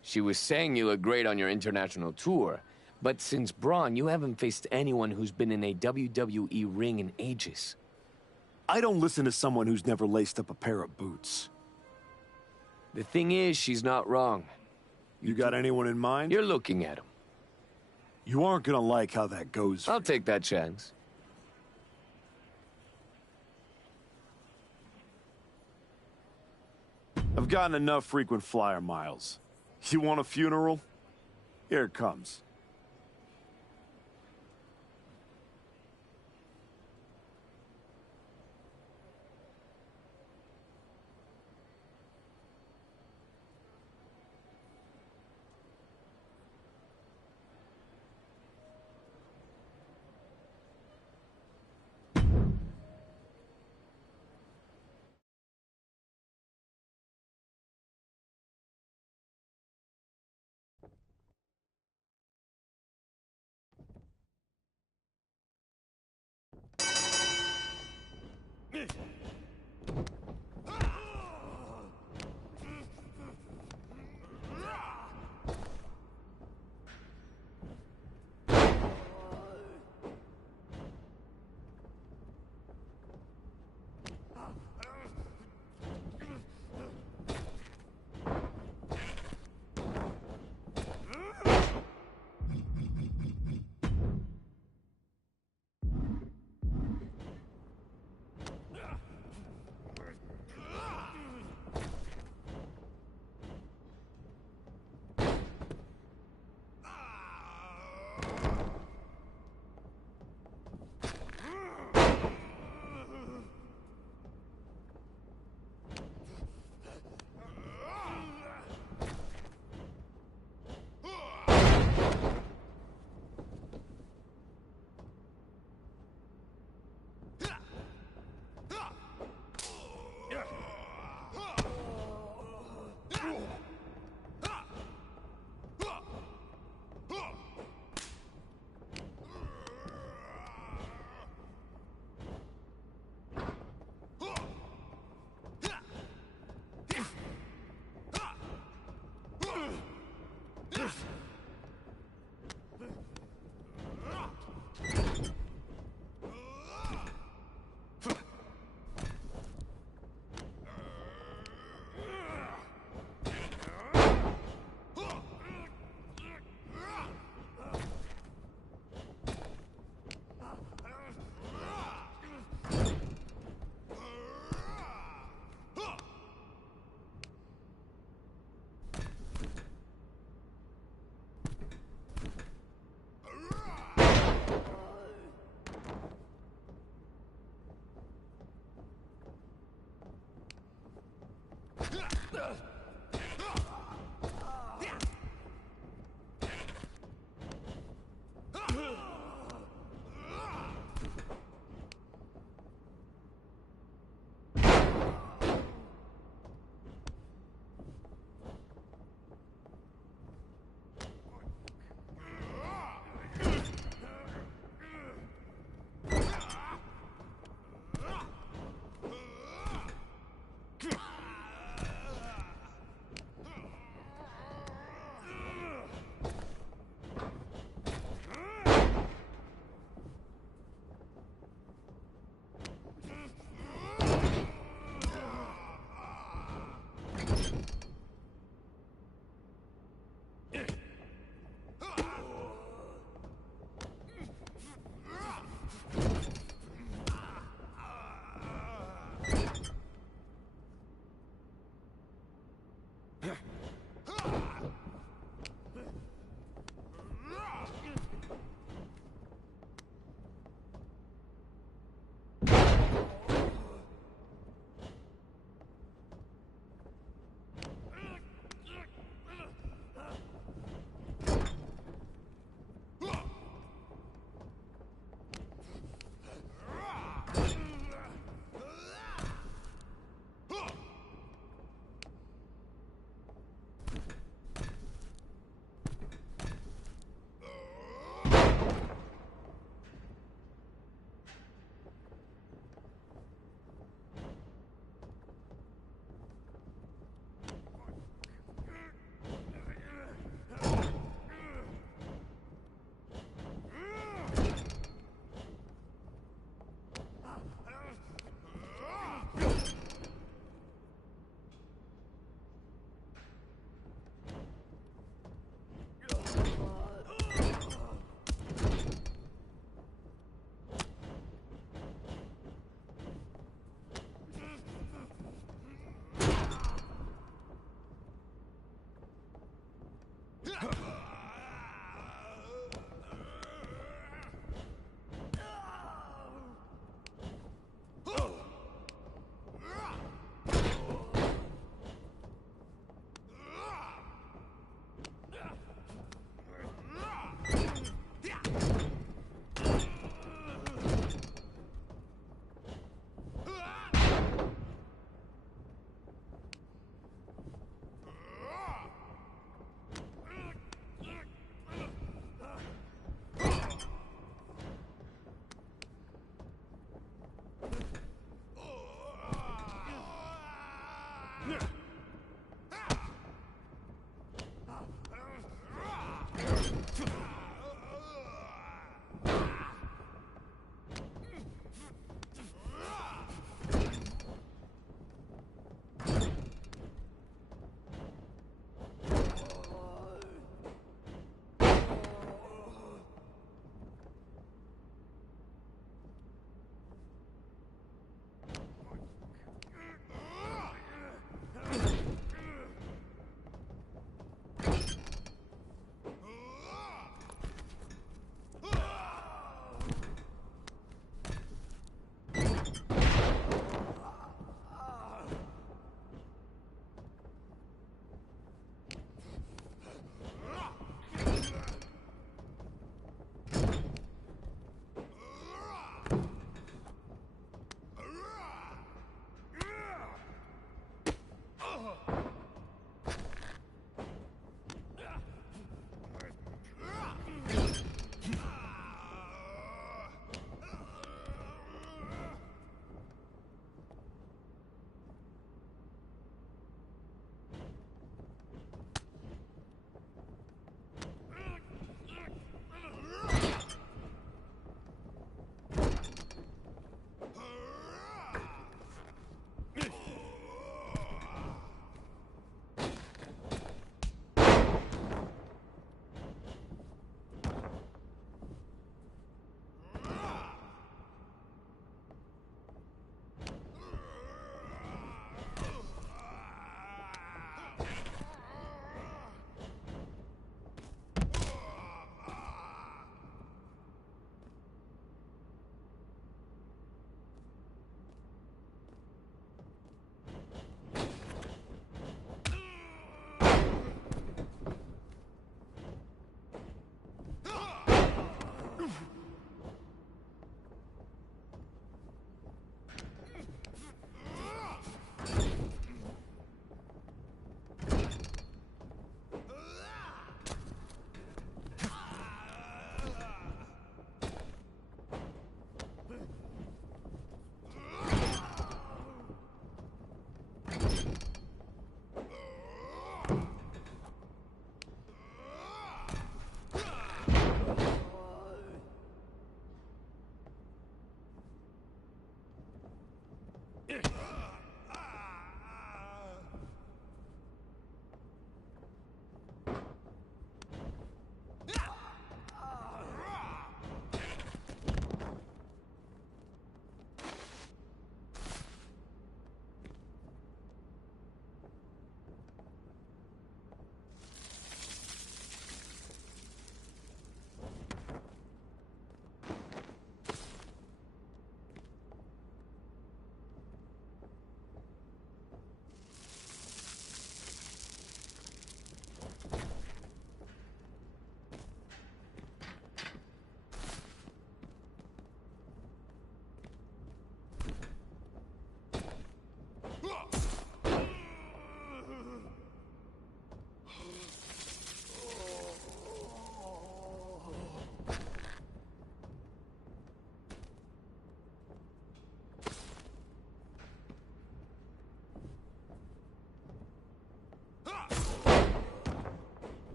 She was saying you look great on your international tour, but since Braun, you haven't faced anyone who's been in a WWE ring in ages. I don't listen to someone who's never laced up a pair of boots. The thing is, she's not wrong. You got anyone in mind? You're looking at him. You aren't gonna like how that goes. I'll take that chance. I've gotten enough frequent flyer miles. You want a funeral? Here it comes.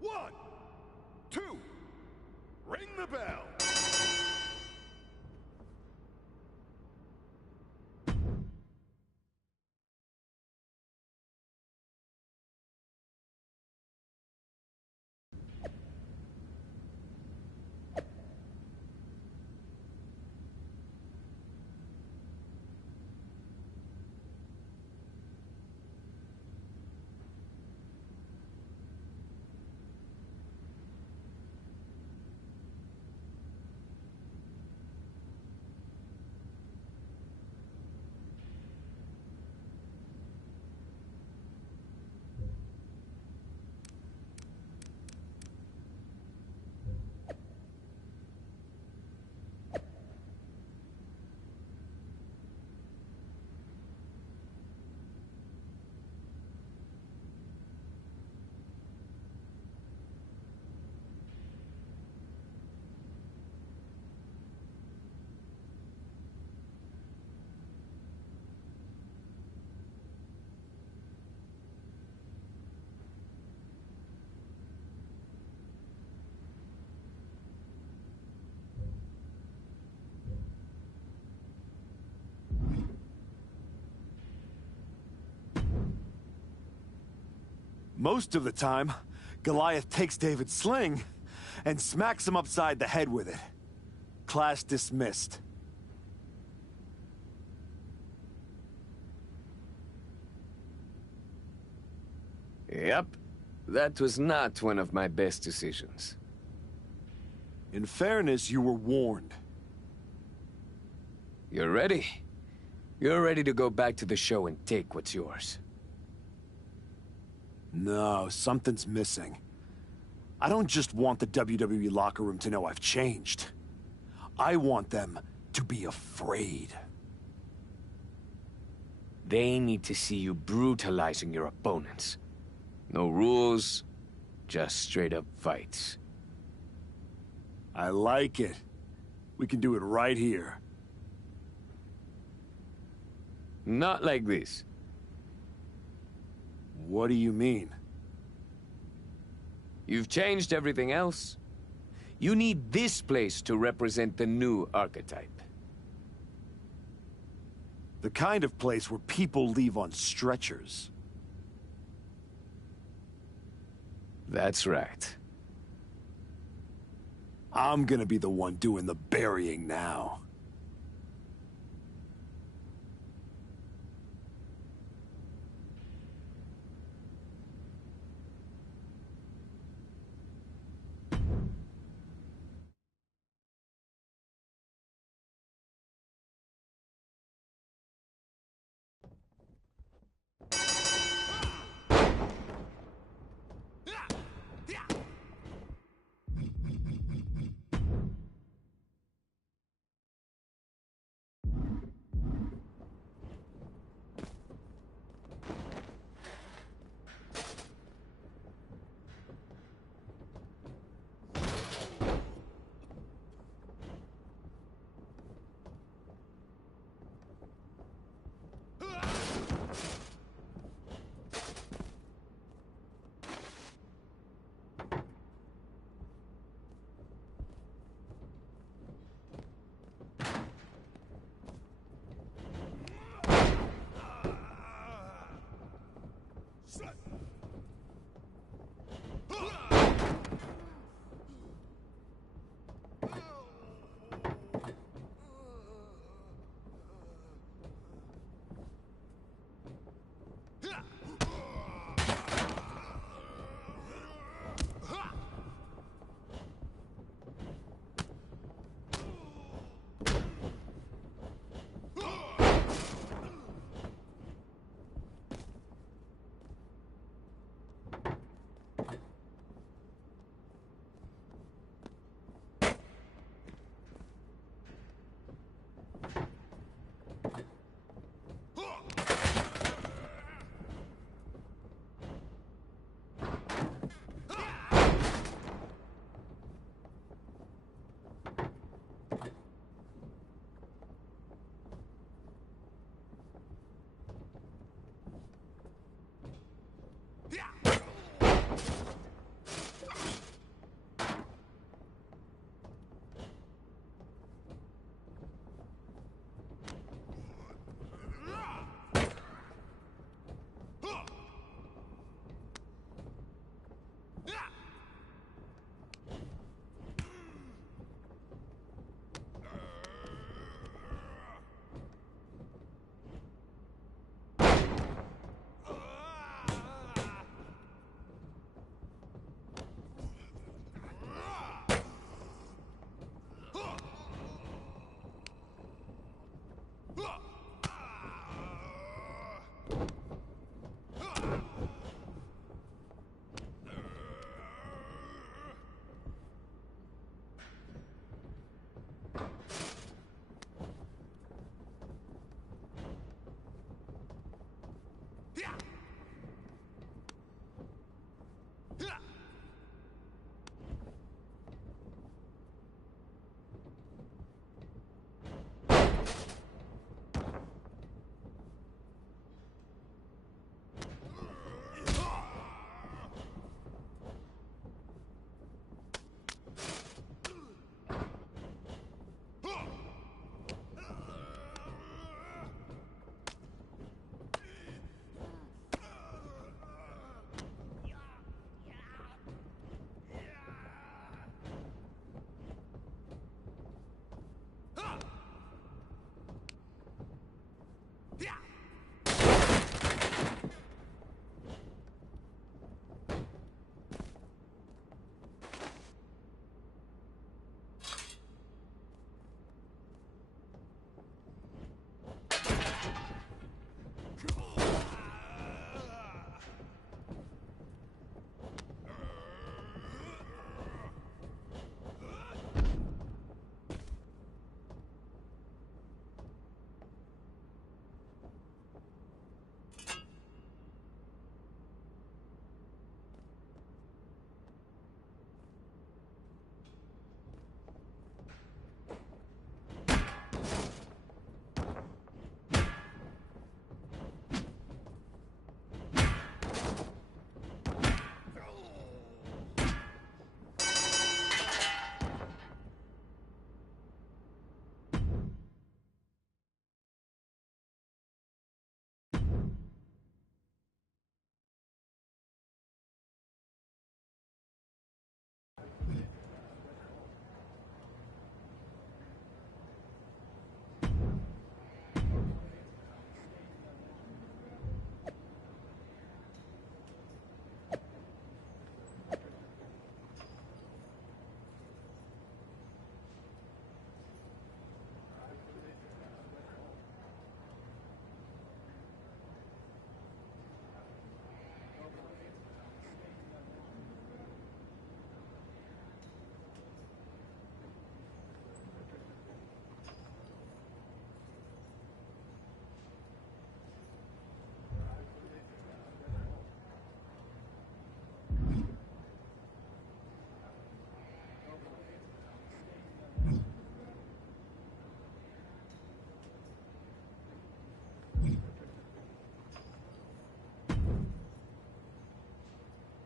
One, two, ring the bell. Most of the time, Goliath takes David's sling and smacks him upside the head with it. Class dismissed. Yep. That was not one of my best decisions. In fairness, you were warned. You're ready. You're ready to go back to the show and take what's yours. No, something's missing. I don't just want the WWE locker room to know I've changed. I want them to be afraid. They need to see you brutalizing your opponents. No rules, just straight-up fights. I like it. We can do it right here. Not like this. What do you mean? You've changed everything else. You need this place to represent the new archetype. The kind of place where people leave on stretchers. That's right. I'm gonna be the one doing the burying now.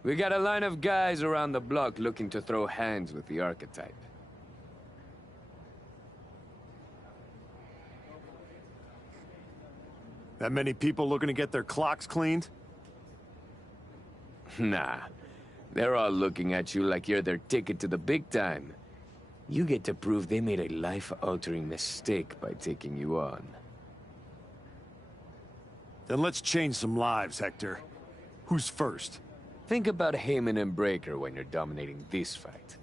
We got a line of guys around the block looking to throw hands with the Archetype. That many people looking to get their clocks cleaned? Nah. They're all looking at you like you're their ticket to the big time. You get to prove they made a life-altering mistake by taking you on. Then let's change some lives, Hector. Who's first? Think about Heyman and Breaker when you're dominating this fight.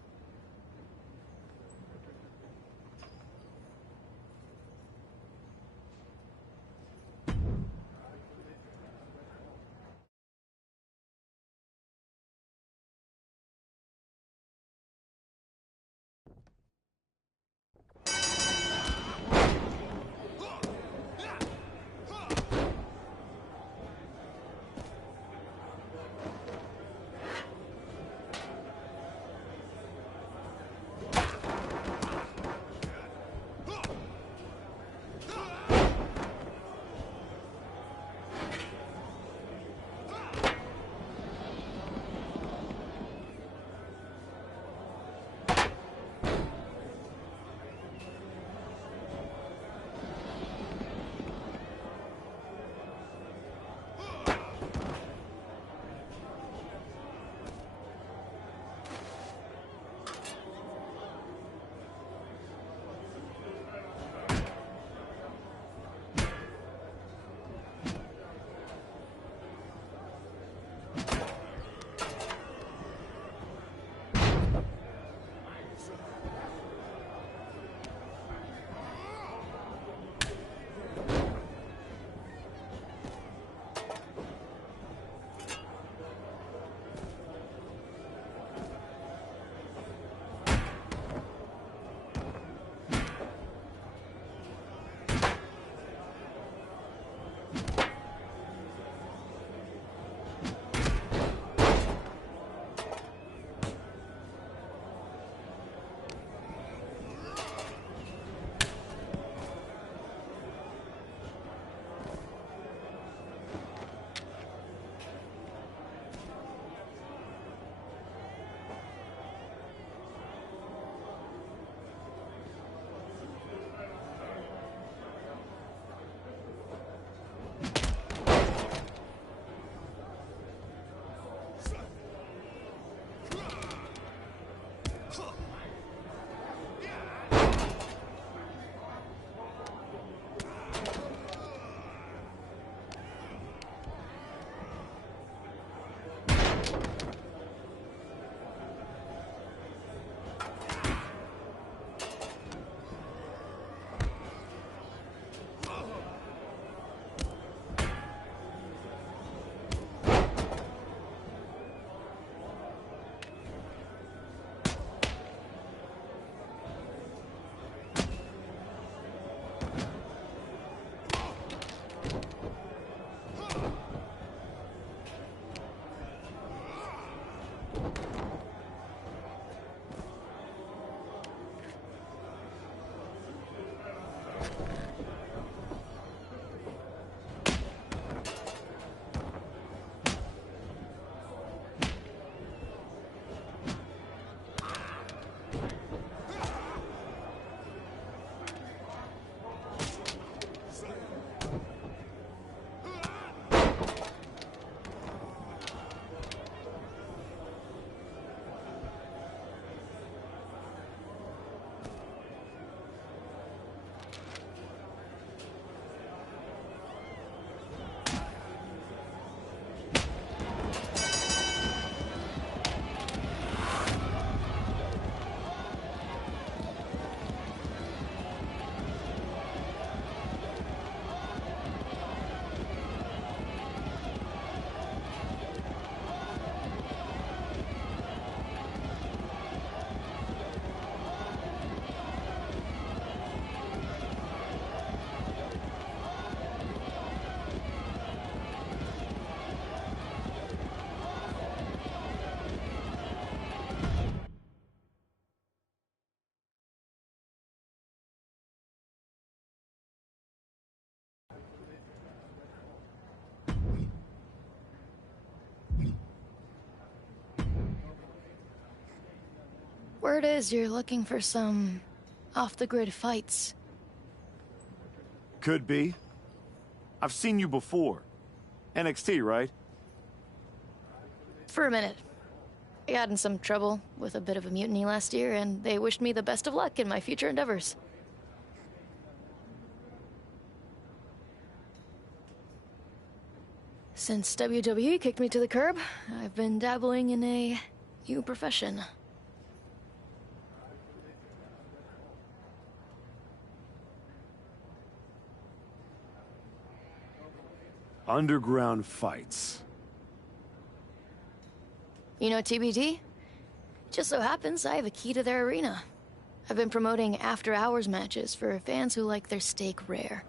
Word is you're looking for some off-the-grid fights. Could be. I've seen you before. NXT, right? For a minute. I got in some trouble with a bit of a mutiny last year, and they wished me the best of luck in my future endeavors. Since WWE kicked me to the curb, I've been dabbling in a new profession. Underground fights. You know TBD? Just so happens I have a key to their arena. I've been promoting after-hours matches for fans who like their steak rare.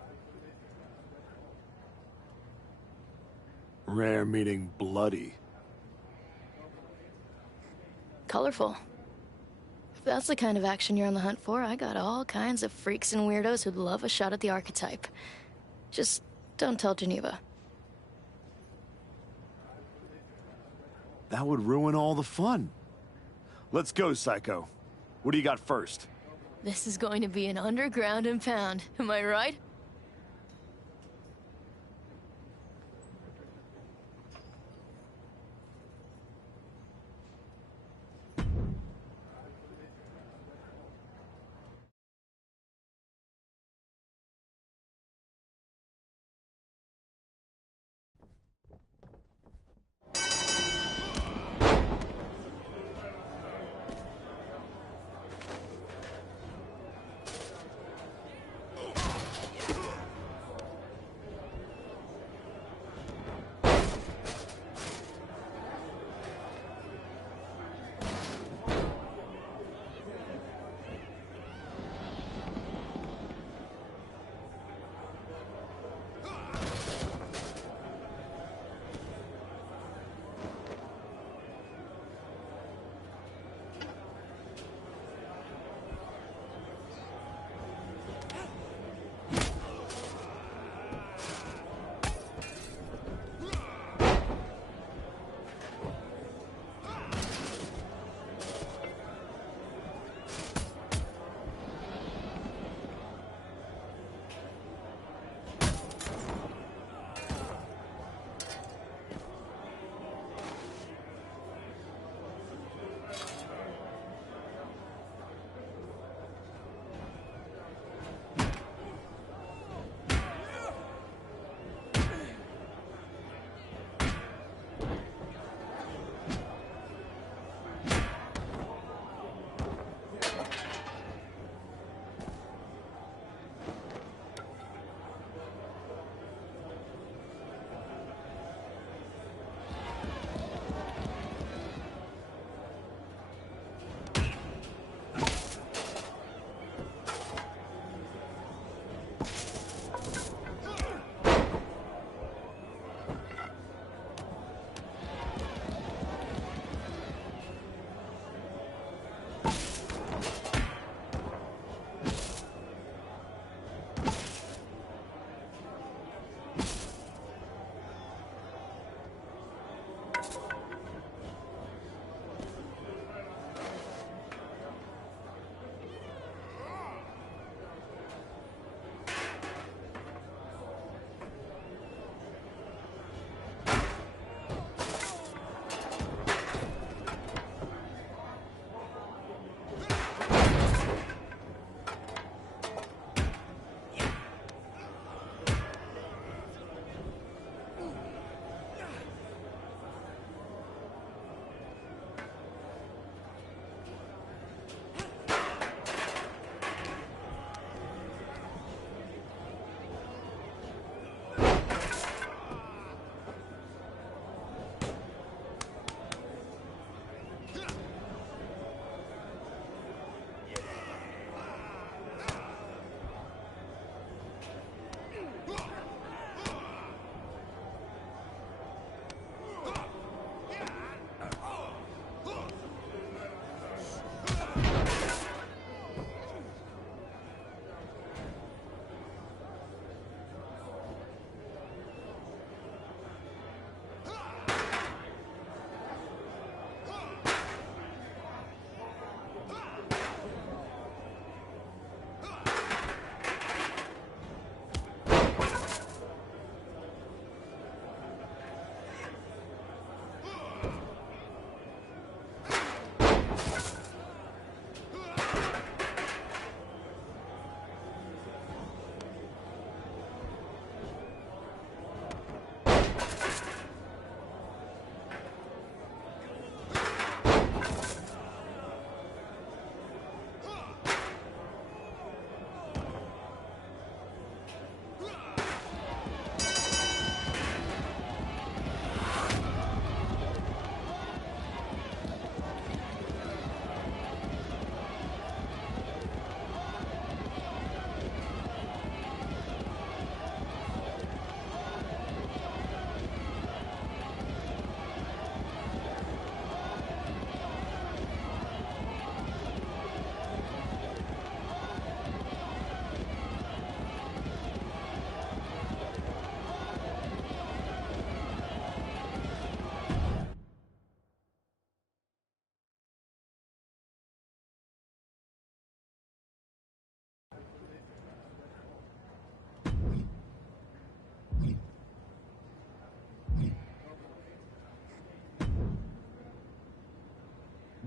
Rare meaning bloody. Colorful. If that's the kind of action you're on the hunt for, I got all kinds of freaks and weirdos who'd love a shot at the archetype. Just don't tell Geneva. That would ruin all the fun. Let's go, Psycho. What do you got first? This is going to be an underground and pound, am I right?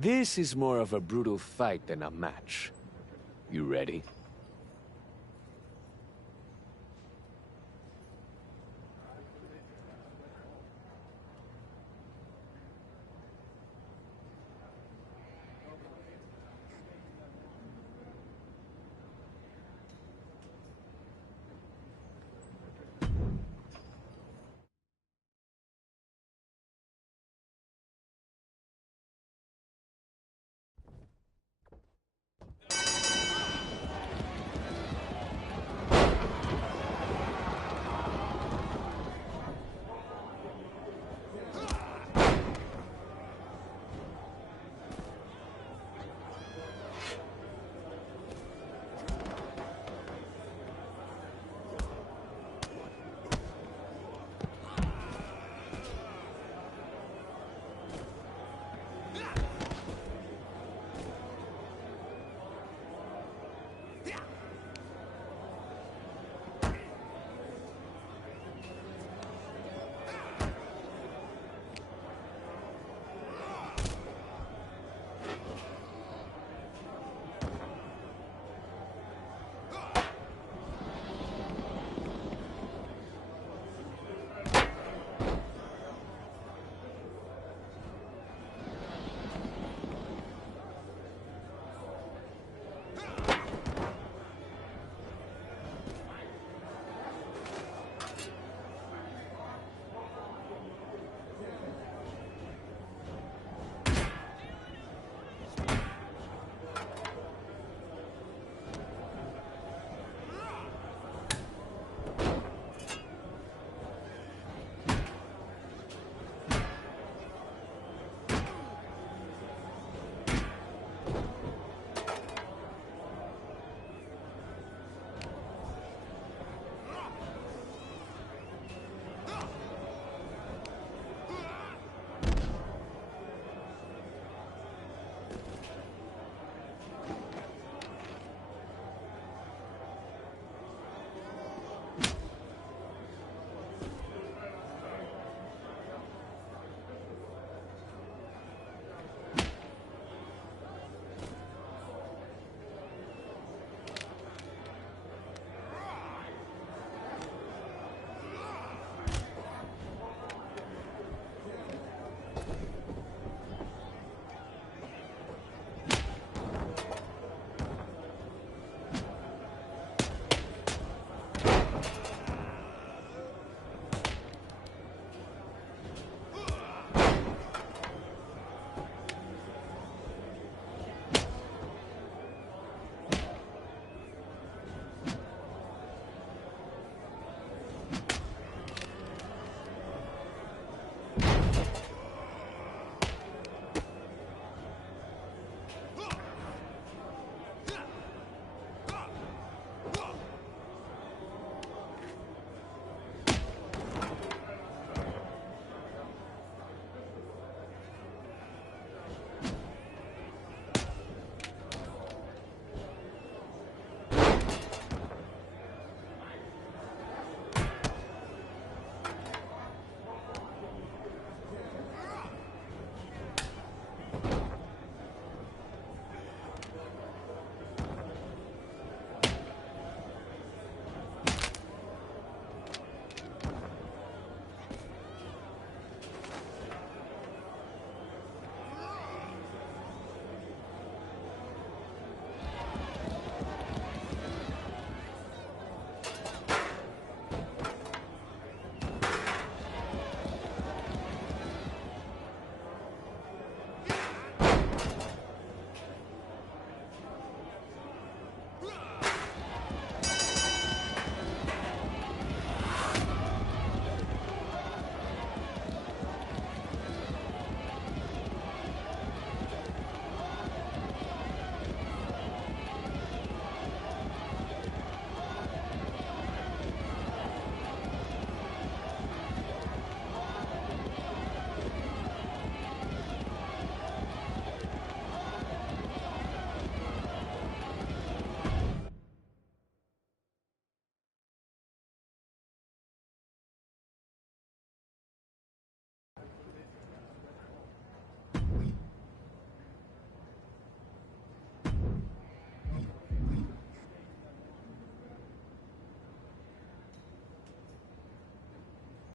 This is more of a brutal fight than a match. You ready?